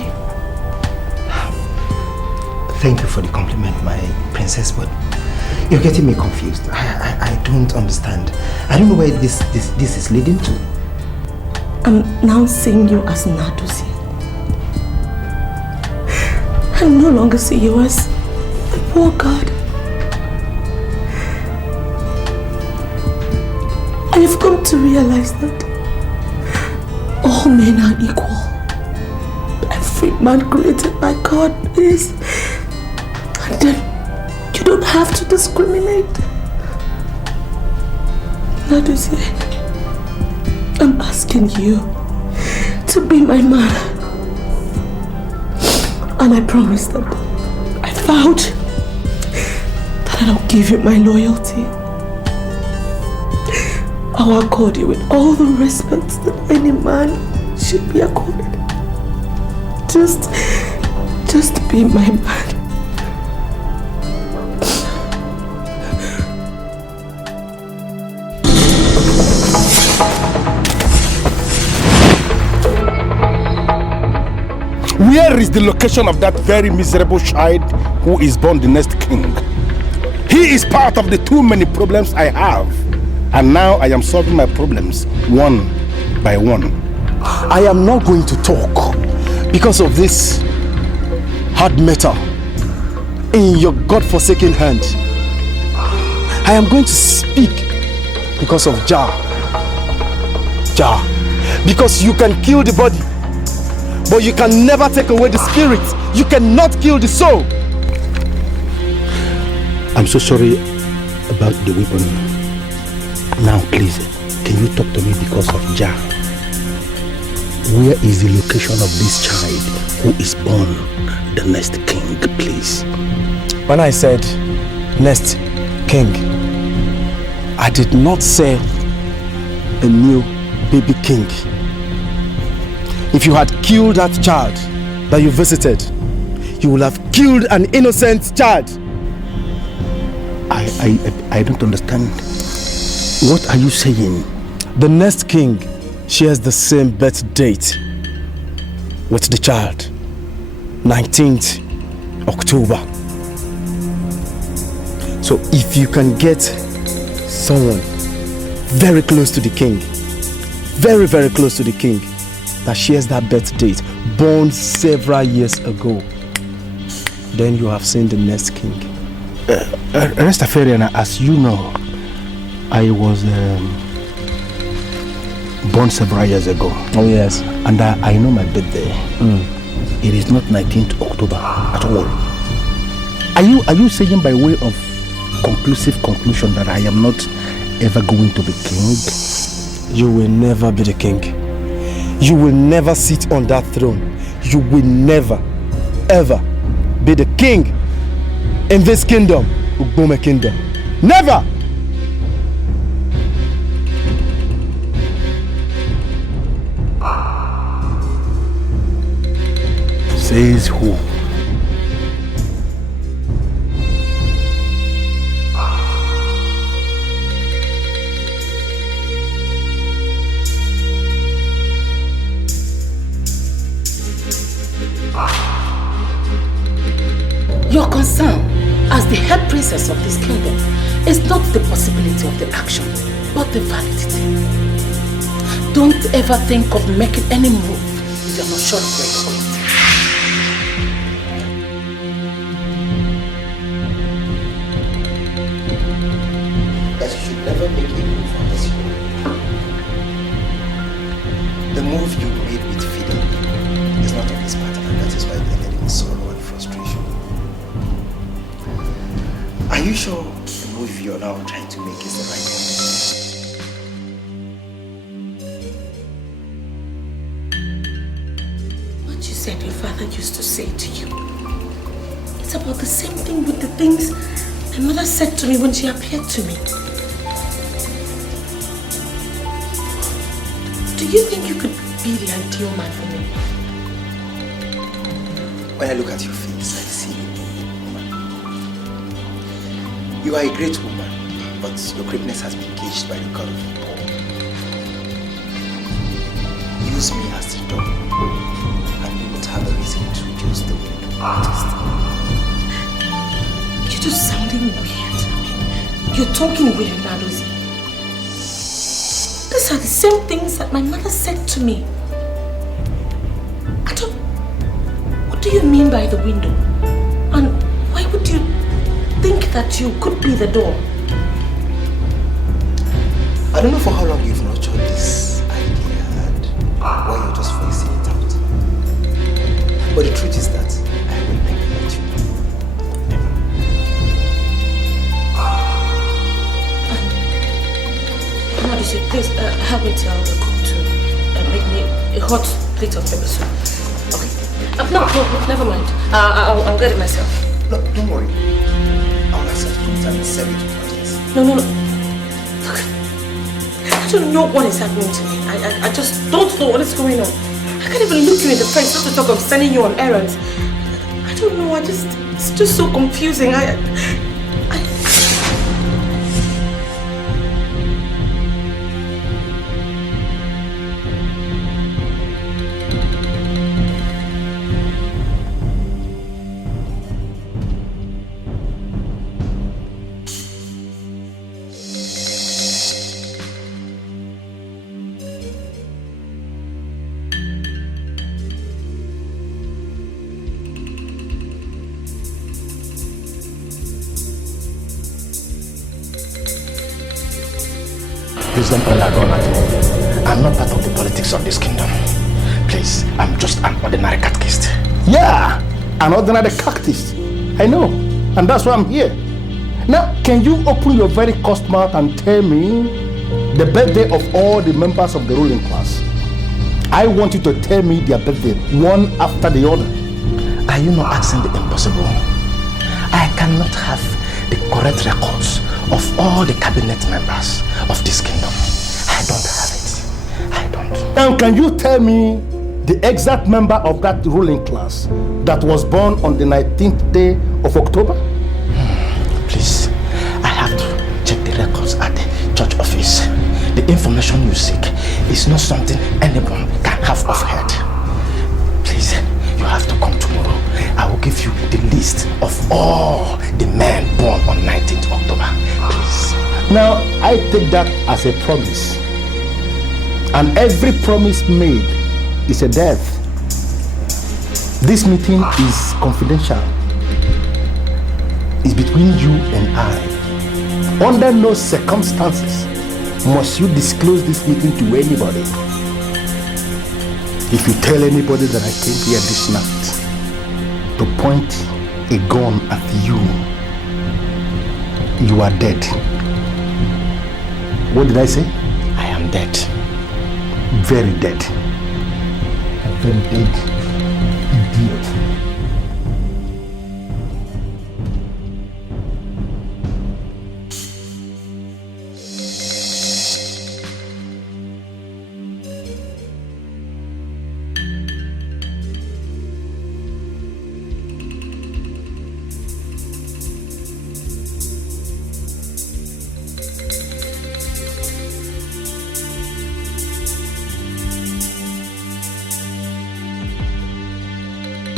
Thank you for the compliment, my princess, but you're getting me confused. I don't understand. I don't know where this is leading to. I'm now seeing you as Nadozie. I no longer see you as a poor god. I have come to realize that all men are equal. Every man created by God is. And then you don't have to discriminate. Nadozie, I'm asking you to be my man. And I promise that I vowed that I'll give you my loyalty. I'll accord you with all the respect that any man should be accorded. Just be my man. Where is the location of that very miserable child who is born the next king? He is part of the too many problems I have. And now I am solving my problems one by one. I am not going to talk because of this hard metal in your God-forsaken hand. I am going to speak because of Jah. Because you can kill the body, but you can never take away the spirit. You cannot kill the soul. I'm so sorry about the weapon. Now please, can you talk to me because of Jah? Where is the location of this child who is born the next king, please? When I said next king, I did not say a new baby king. If you had killed that child that you visited, you would have killed an innocent child. I don't understand. What are you saying? The next king shares the same birth date with the child, 19th October. So if you can get someone very close to the king, very, very close to the king, that shares that birth date, born several years ago, then you have seen the next king. Rastafarian, as you know, I was born several years ago. Oh yes. And I know my birthday. It is not 19th October at all. Are you saying by way of conclusive conclusion that I am not ever going to be king? You will never be the king. You will never sit on that throne. You will never, ever be the king in this kingdom, Ugbome kingdom. Never! Says who? Your concern as the head princess of this kingdom is not the possibility of the action, but the validity. Don't ever think of making any move if you're not sure of where you're going. That you should never make a move unless you know. The move you made with Fidel is not of this pattern, and that is why it ended in sorrow and frustration. Are you sure the move you're now trying to make is the right one? What you said your father used to say to you, it's about the same thing with the things my mother said to me when she appeared to me. Do you think you could be the ideal man for me? When I look at your face, I see you, woman. You are a great woman, but your greatness has been caged by the God of Paul. Use me as the door, and you won't have a reason to reduce the window artist. You're just sounding weird. You're talking weird, Nadozi. These are the same things that my mother said to me. What do you mean by the window? And why would you think that you could be the door? I don't know for how long you've nurtured this idea and why you're just voicing it out. But the truth is that I will never let you. Never. Nadozi, please help me tell the cook to make me a hot plate of pepper soup. Okay. No, never mind. I'll get it myself. No, don't worry. I'll ask her to do it and serve it to audience. No. Look, I don't know what is happening to me. I just don't know what is going on. I can't even look you in the face, not to talk of sending you on errands. I don't know, it's just so confusing. Please don't point that gun at me. I'm not part of the politics of this kingdom. Please, I'm just an ordinary catechist. Yeah, an ordinary cactus. I know, and that's why I'm here. Now, can you open your very cursed mouth and tell me the birthday of all the members of the ruling class? I want you to tell me their birthday, one after the other. Are you not asking the impossible? I cannot have the correct records of all the cabinet members of this kingdom. I don't have it. I don't. And can you tell me the exact member of that ruling class that was born on the 19th day of October? Please, I have to check the records at the church office. The information you seek is not something anyone can have offhand. Please, you have to come tomorrow. I will give you the list of all the men born on 19th October. Please. Now, I take that as a promise. And every promise made is a death. This meeting is confidential. It's between you and I. Under no circumstances must you disclose this meeting to anybody. If you tell anybody that I came here this night to point a gun at you, you are dead. What did I say? I am dead. Very dead. Very dead. Idiot.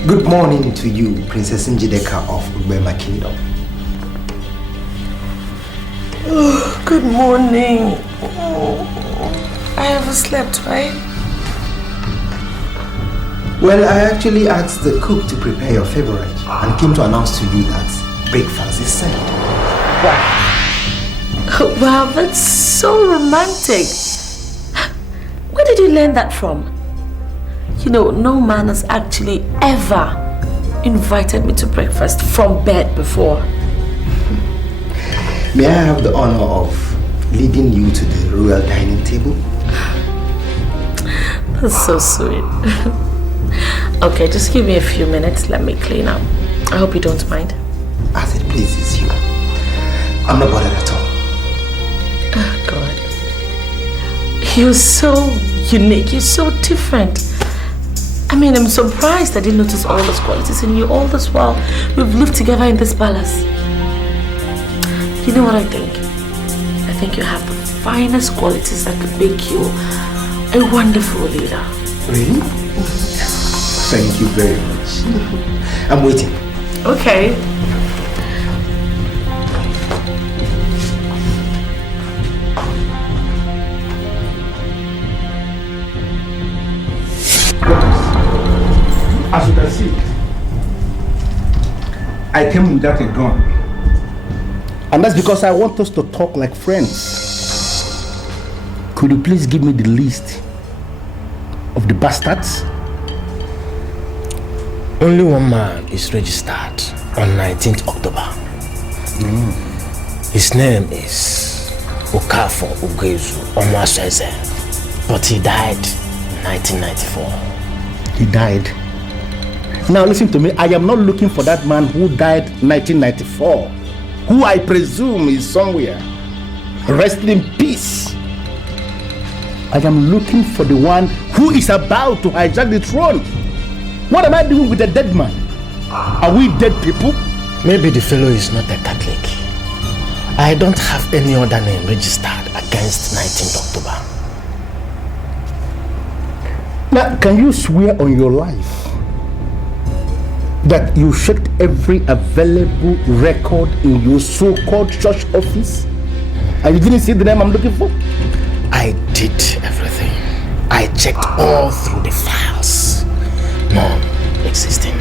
Good morning to you, Princess Njideka of Ubema Kingdom. Oh, good morning. I overslept, right? Well, I actually asked the cook to prepare your favorite and came to announce to you that breakfast is served. Wow, that's so romantic. Where did you learn that from? You know, no man has actually ever invited me to breakfast from bed before. May I have the honor of leading you to the royal dining table? That's so sweet. Okay, just give me a few minutes. Let me clean up. I hope you don't mind. As it pleases you. I'm not bothered at all. Oh, God. You're so unique. You're so different. I mean, I'm surprised I didn't notice all those qualities in you all this while we've lived together in this palace. You know what I think? I think you have the finest qualities that could make you a wonderful leader. Really? Thank you very much. I'm waiting. Okay. As you can see, I came without a gun. And that's because I want us to talk like friends. Could you please give me the list of the bastards? Only one man is registered on 19th October. His name is Okafo Ugezu Omwaseze, but he died in 1994. He died? Now listen to me, I am not looking for that man who died 1994, who I presume is somewhere. Rest in peace. I am looking for the one who is about to hijack the throne. What am I doing with a dead man? Are we dead people? Maybe the fellow is not a Catholic. I don't have any other name registered against 19th October. Now, can you swear on your life that you checked every available record in your so-called church office and you didn't see the name I'm looking for? I did everything. I checked all through the files. None existing.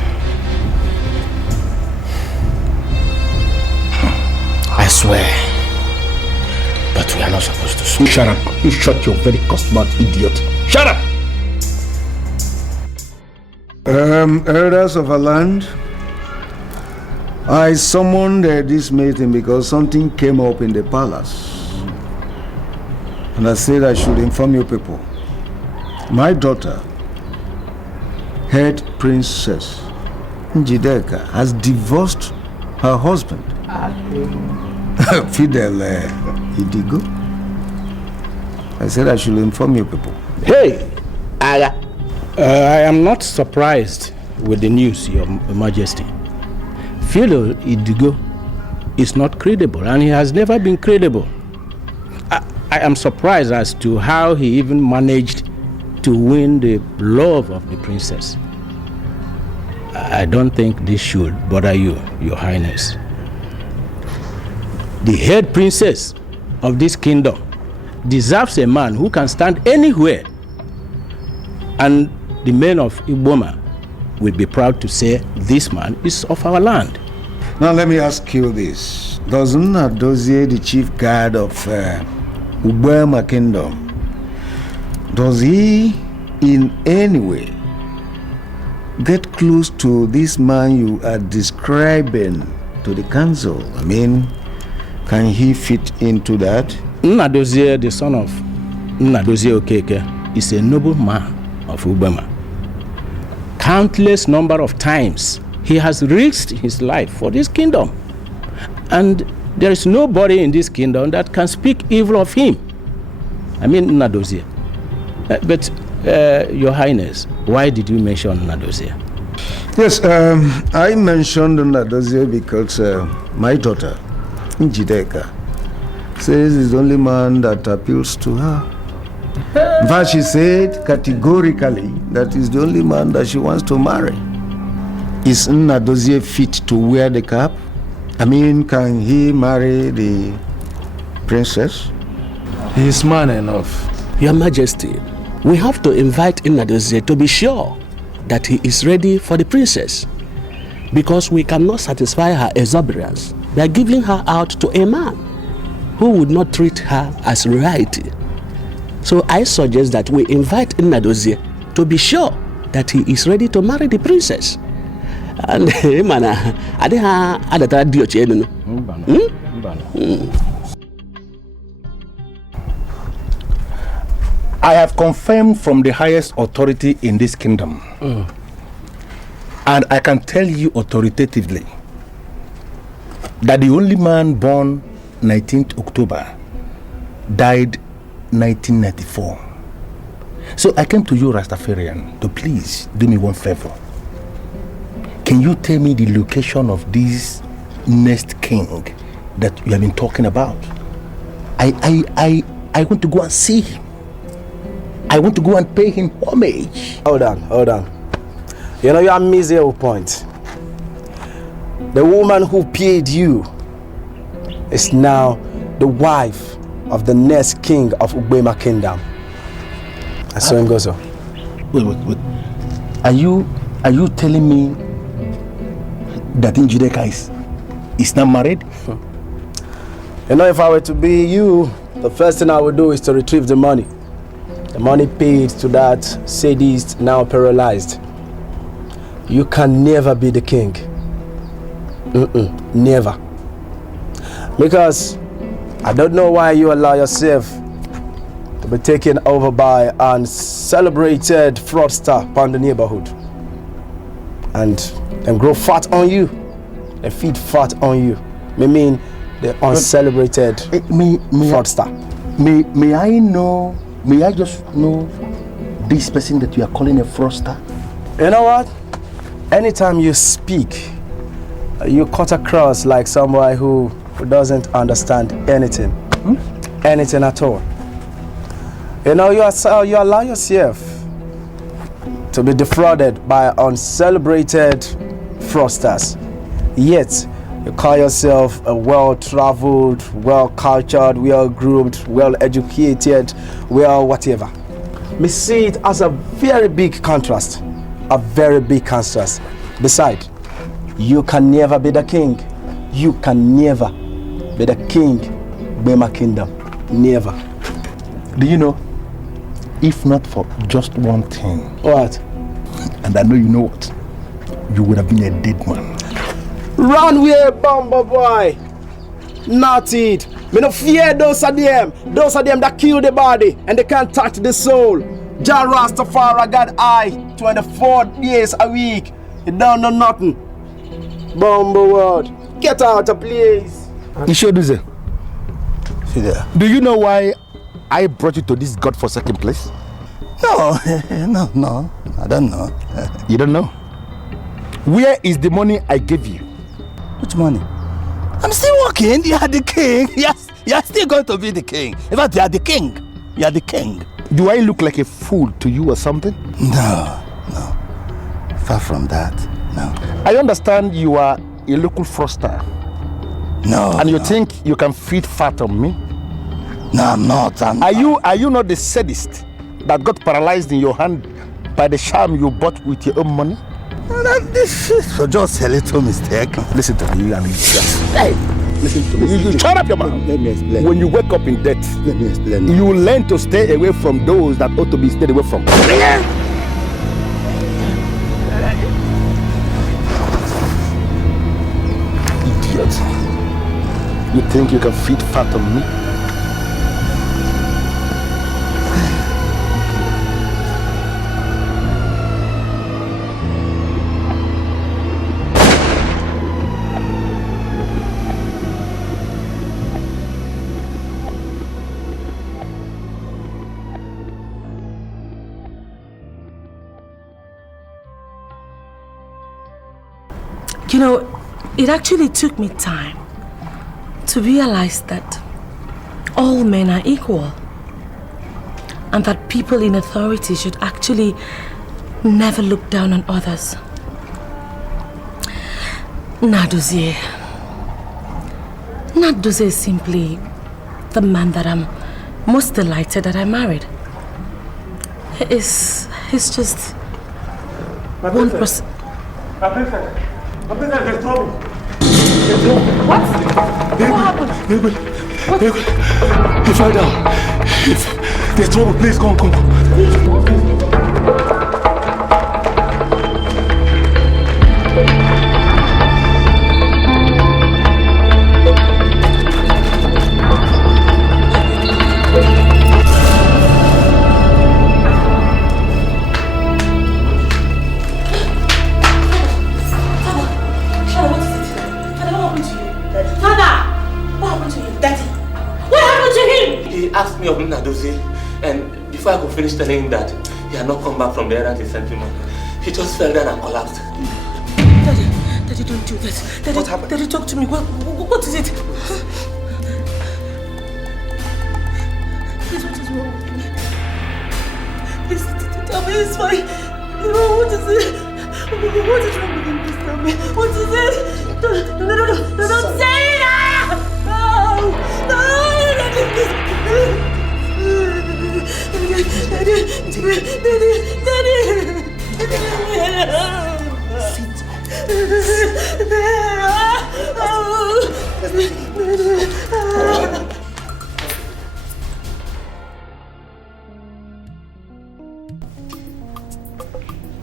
I swear. But we are not supposed to swear. Shut up. You shut your very customer, idiot. Shut up! Elders of our land, I summoned this meeting because something came up in the palace. And I said I should inform you people. My daughter, head princess Njideka, has divorced her husband, Fidel Idigo. I said I should inform you people. Hey, I am not surprised with the news, Your Majesty. Fidel Idigo is not credible, and he has never been credible. I am surprised as to how he even managed to win the love of the princess. I don't think this should bother you, Your Highness. The head princess of this kingdom deserves a man who can stand anywhere, and the men of Iboma will be proud to say this man is of our land. Now let me ask you this. Does Nnadozie, the chief guard of Ubema Kingdom, does he in any way get close to this man you are describing to the council? I mean, can he fit into that? Nnadozie, the son of Nnadozie Okeke, is a noble man of Ubema. Countless number of times he has risked his life for this kingdom, and there is nobody in this kingdom that can speak evil of him. I mean Nnadozie. But Your Highness, why did you mention Nnadozie? Yes, I mentioned Nnadozie because my daughter Njideka says he's the only man that appeals to her. In fact, she said categorically that he's the only man that she wants to marry. Is Nnadozie fit to wear the cap? I mean, can he marry the princess? He's man enough. Your Majesty, we have to invite Nnadozie to be sure that he is ready for the princess, because we cannot satisfy her exuberance by giving her out to a man who would not treat her as royalty. So I suggest that we invite Nnadozie to be sure that he is ready to marry the princess. And I have confirmed from the highest authority in this kingdom, and I can tell you authoritatively that the only man born 19th October, died 1994. So I came to you, Rastafarian, to please do me one favor. Can you tell me the location of this next king that you have been talking about? I want to go and see him. I want to go and pay him homage. Hold on. You know, you are missing your point. The woman who paid you is now the wife of the next king of Ugbema Kingdom. And so it goes on. Wait. Are you telling me that Njideka is not married? You know, if I were to be you, the first thing I would do is to retrieve the money. The money paid to that sadist, now paralyzed. You can never be the king. Never. Because I don't know why you allow yourself to be taken over by an celebrated fraudster upon the neighborhood and grow fat on you and feed fat on you. I mean the uncelebrated fraudster. May I just know this person that you are calling a fraudster? You know what? Anytime you speak, you cut across like somebody who doesn't understand anything. Anything at all. You know, you allow yourself to be defrauded by uncelebrated fraudsters. Yet, you call yourself a well-traveled, well-cultured, well-groomed, well-educated, well-whatever. Me see it as a very big contrast. A very big contrast. Besides, you can never be the king. You can never be the king of Bema Kingdom. Never. Do you know, if not for just one thing. What? And I know you know what. You would have been a dead man. Run away, Bumble boy. Not it. Me no fear those of them. Those of them that kill the body and they can't touch the soul. Jah Rastafari got eye 24 days a week. You don't know nothing. Bumble world. Get out of place. You sure do that? Fidel. Do you know why I brought you to this godforsaken place? No, I don't know. You don't know? Where is the money I gave you? Which money? I'm still working. You are the king. Yes, you are still going to be the king. In fact, you are the king. You are the king. Do I look like a fool to you or something? No. Far from that, no. I understand you are a local fraudster. No. And you think you can feed fat on me? No, I'm not. Are you not the sadist that got paralyzed in your hand by the charm you bought with your own money? This is just a little mistake. Listen to me, you and me. Hey, listen to me. You shut up your mouth. Let me explain. When you wake up in debt, let me explain. You learn to stay away from those that ought to be stayed away from. Idiot. You think you can feed fat on me? You know, it actually took me time to realize that all men are equal and that people in authority should actually never look down on others. Nadozie is simply the man that I'm most delighted that I married. He's just one person. My princess, there's trouble. What? What happened? He fell down. There's trouble. Please, come. asked me of Nnadozie, and before I could finish telling him that he had not come back from the errand he sent him on, he just fell down and collapsed. Daddy, don't do that. Daddy, what happened? Daddy, talk to me. What is it? Please, what is wrong with me? Please, tell me it's fine. What is it? What is wrong with him? Please tell me. What is it? No, don't say that! No!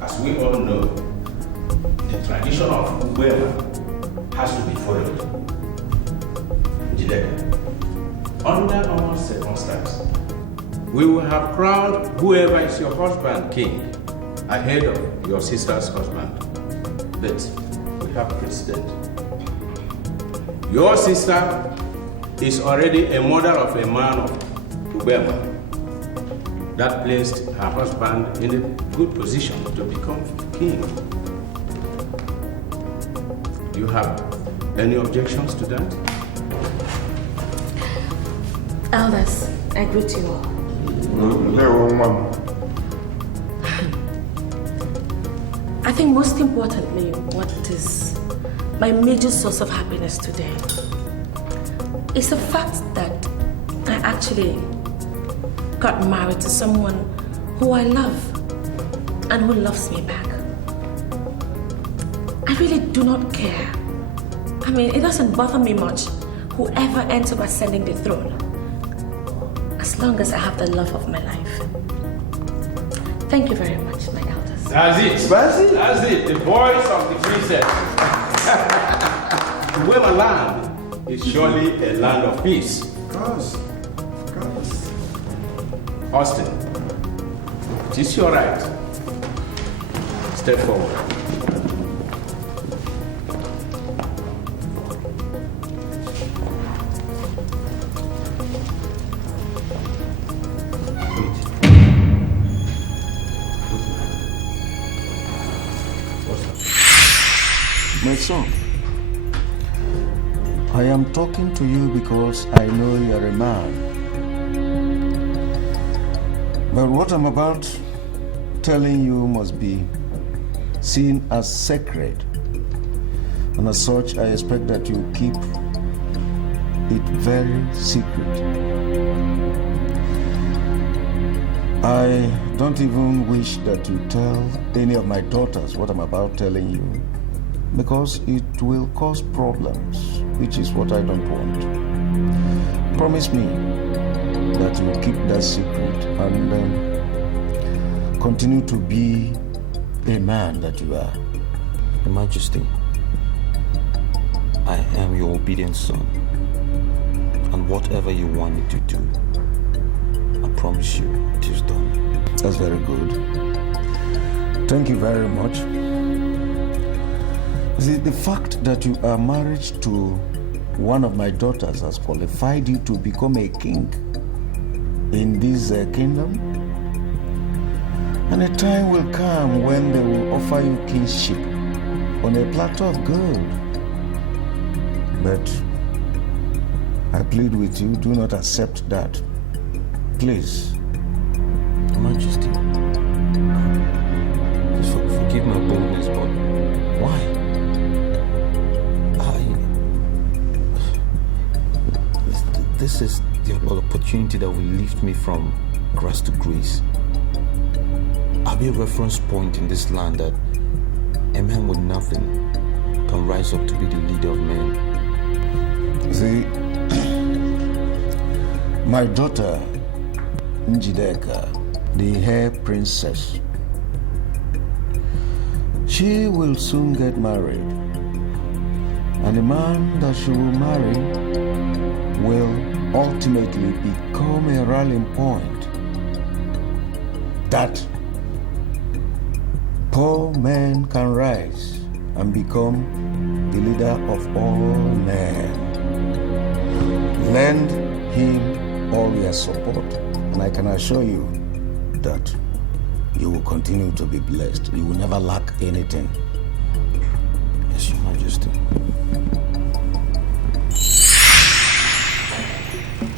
As we all know, the tradition of Ubema has to be followed. Under normal circumstances, we will have crowned whoever is your husband king ahead of your sister's husband. But we have precedent. Your sister is already a mother of a man of Ubema. That placed her husband in a good position to become king. Do you have any objections to that? Elders, I greet you all. I think most importantly, what is my major source of happiness today is the fact that I actually got married to someone who I love and who loves me back. I really do not care. I mean, it doesn't bother me much whoever ends up ascending the throne, as long as I have the love of my life. Thank you very much, my elders. That's it. That's it. The voice of the princess. Ubema land is surely a land of peace. Of course. Austin, it is your right. Step forward. My son, I am talking to you because I know you're a man. But what I'm about telling you must be seen as sacred. And as such, I expect that you keep it very secret. I don't even wish that you tell any of my daughters what I'm about telling you, because it will cause problems, which is what I don't want. Promise me that you will keep that secret and continue to be a man that you are. Your Majesty, I am your obedient son, and whatever you want me to do, I promise you it is done. That's very good. Thank you very much. See, the fact that you are married to one of my daughters has qualified you to become a king in this kingdom. And a time will come when they will offer you kingship on a platter of gold. But I plead with you, do not accept that. Please. Your Majesty, please forgive my boldness, but why? This is the opportunity that will lift me from grass to grace. I'll be a reference point in this land that a man with nothing can rise up to be the leader of men. See, my daughter, Njideka, the hair princess, she will soon get married. And the man that she will marry will ultimately become a rallying point that poor men can rise and become the leader of all men. Lend him all your their support, and I can assure you that you will continue to be blessed. You will never lack anything. Yes, Your Majesty.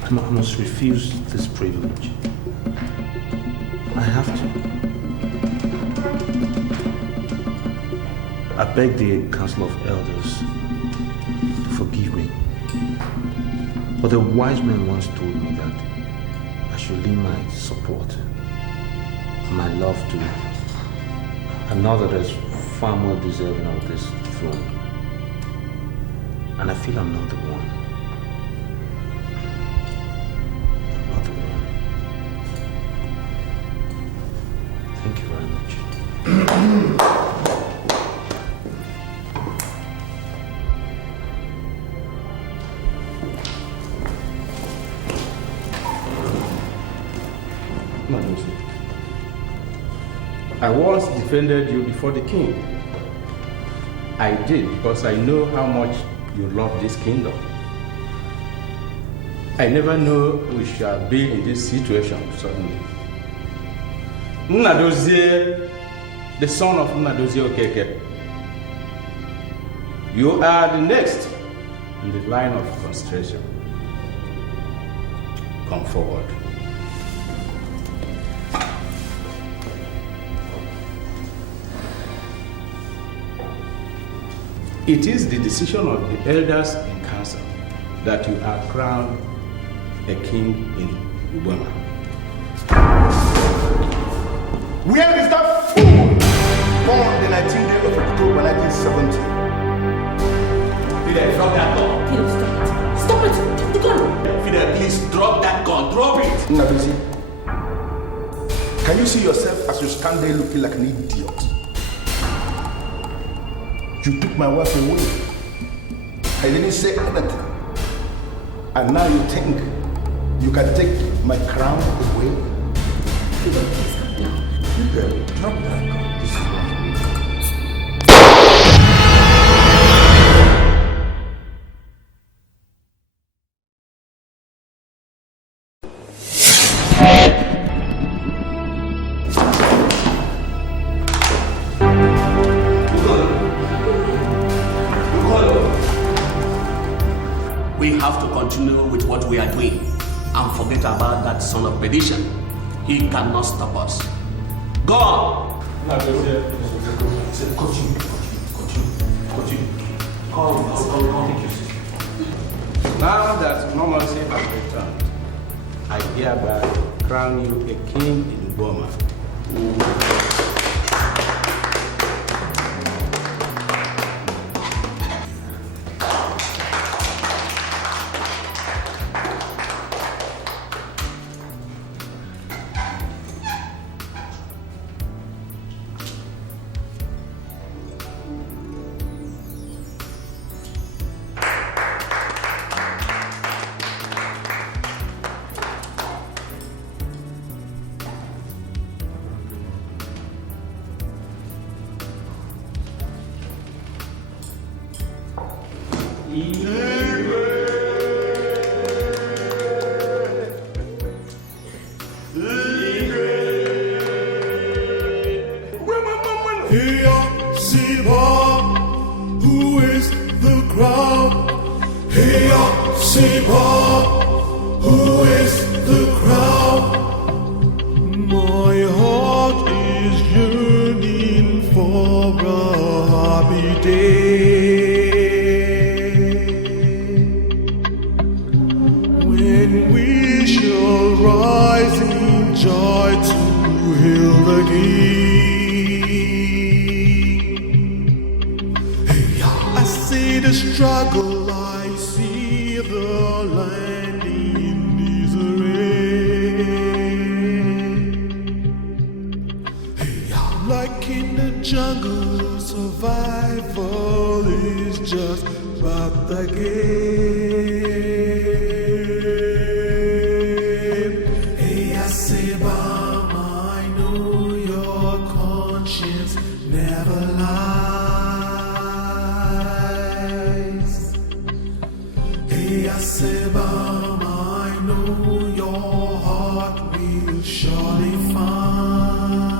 I must refuse this privilege. I have to. I beg the Council of Elders to forgive me. But the wise man once told me that I should leave my support and my love to another that's far more deserving of this throne. And I feel I'm not the one. I'm not the one. Thank you very much. I once defended you before the king. I did because I know how much you love this kingdom. I never know we shall be in this situation suddenly. Nnadozie, the son of Nnadozie Okeke, you are the next in the line of consideration. Come forward. It is the decision of the elders in council that you are crowned a king in Uganda. Where is that fool born the 19th day of October 1970? Fidel, drop that gun. Fidel, stop it. Stop it. Drop the gun. Fidel, please drop that gun. Drop it. Nnadozie, can you see yourself as you stand there looking like an idiot? You took my wife away. I didn't say anything. And now you think you can take my crown away? Fidel, please calm down. Fidel, drop that gun. We have to continue with what we are doing and forget about that son of perdition. He cannot stop us. Go on! Continue. Now that normalcy has returned, I hereby crown you a king in Burma. Who is the crowd? Hey, Siba, who is the crowd? My heart is yearning for a happy day when we shall rise in joy to hail the King. I see the struggle, I see the land in misery. Like in the jungle, survival is just but the game. Hey, I say, Bam, I know your conscience never lies. Hey, I say, Bam, I know your heart will surely find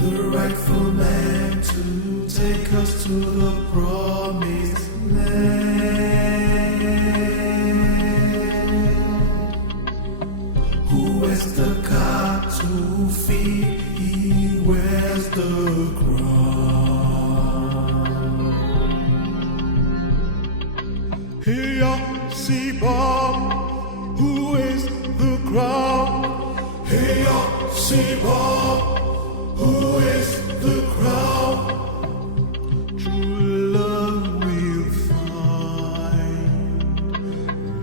the rightful man to take us to the promised land. Who wears the cap to feed? He wears the crown. Hey, see Bob, who is the crown? Hey, see Bob, who is the crown? True love will find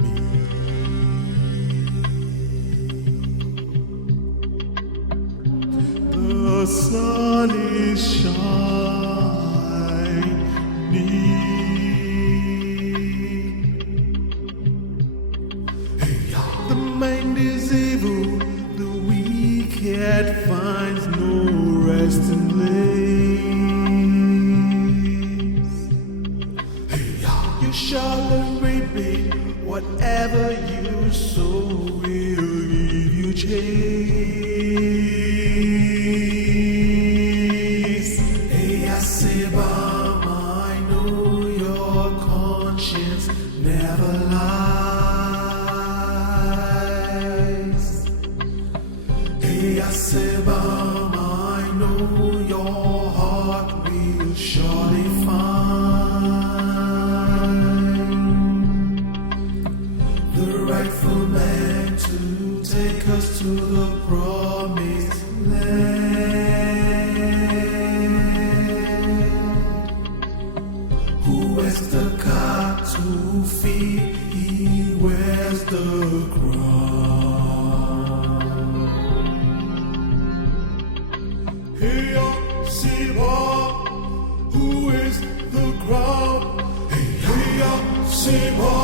me. The sun is shining. The mind is evil, the wicked finds no resting place. You shall reap it, whatever you sow will give you chase. Hey, I say, Bam, I know your conscience never lies. Hey, I say, Bam, I know your heart will surely find the rightful man to take us to the promised land. Who wears the cap to feed? He wears the crown. Hey, see Bob, who is the crown? Hey, see Bob.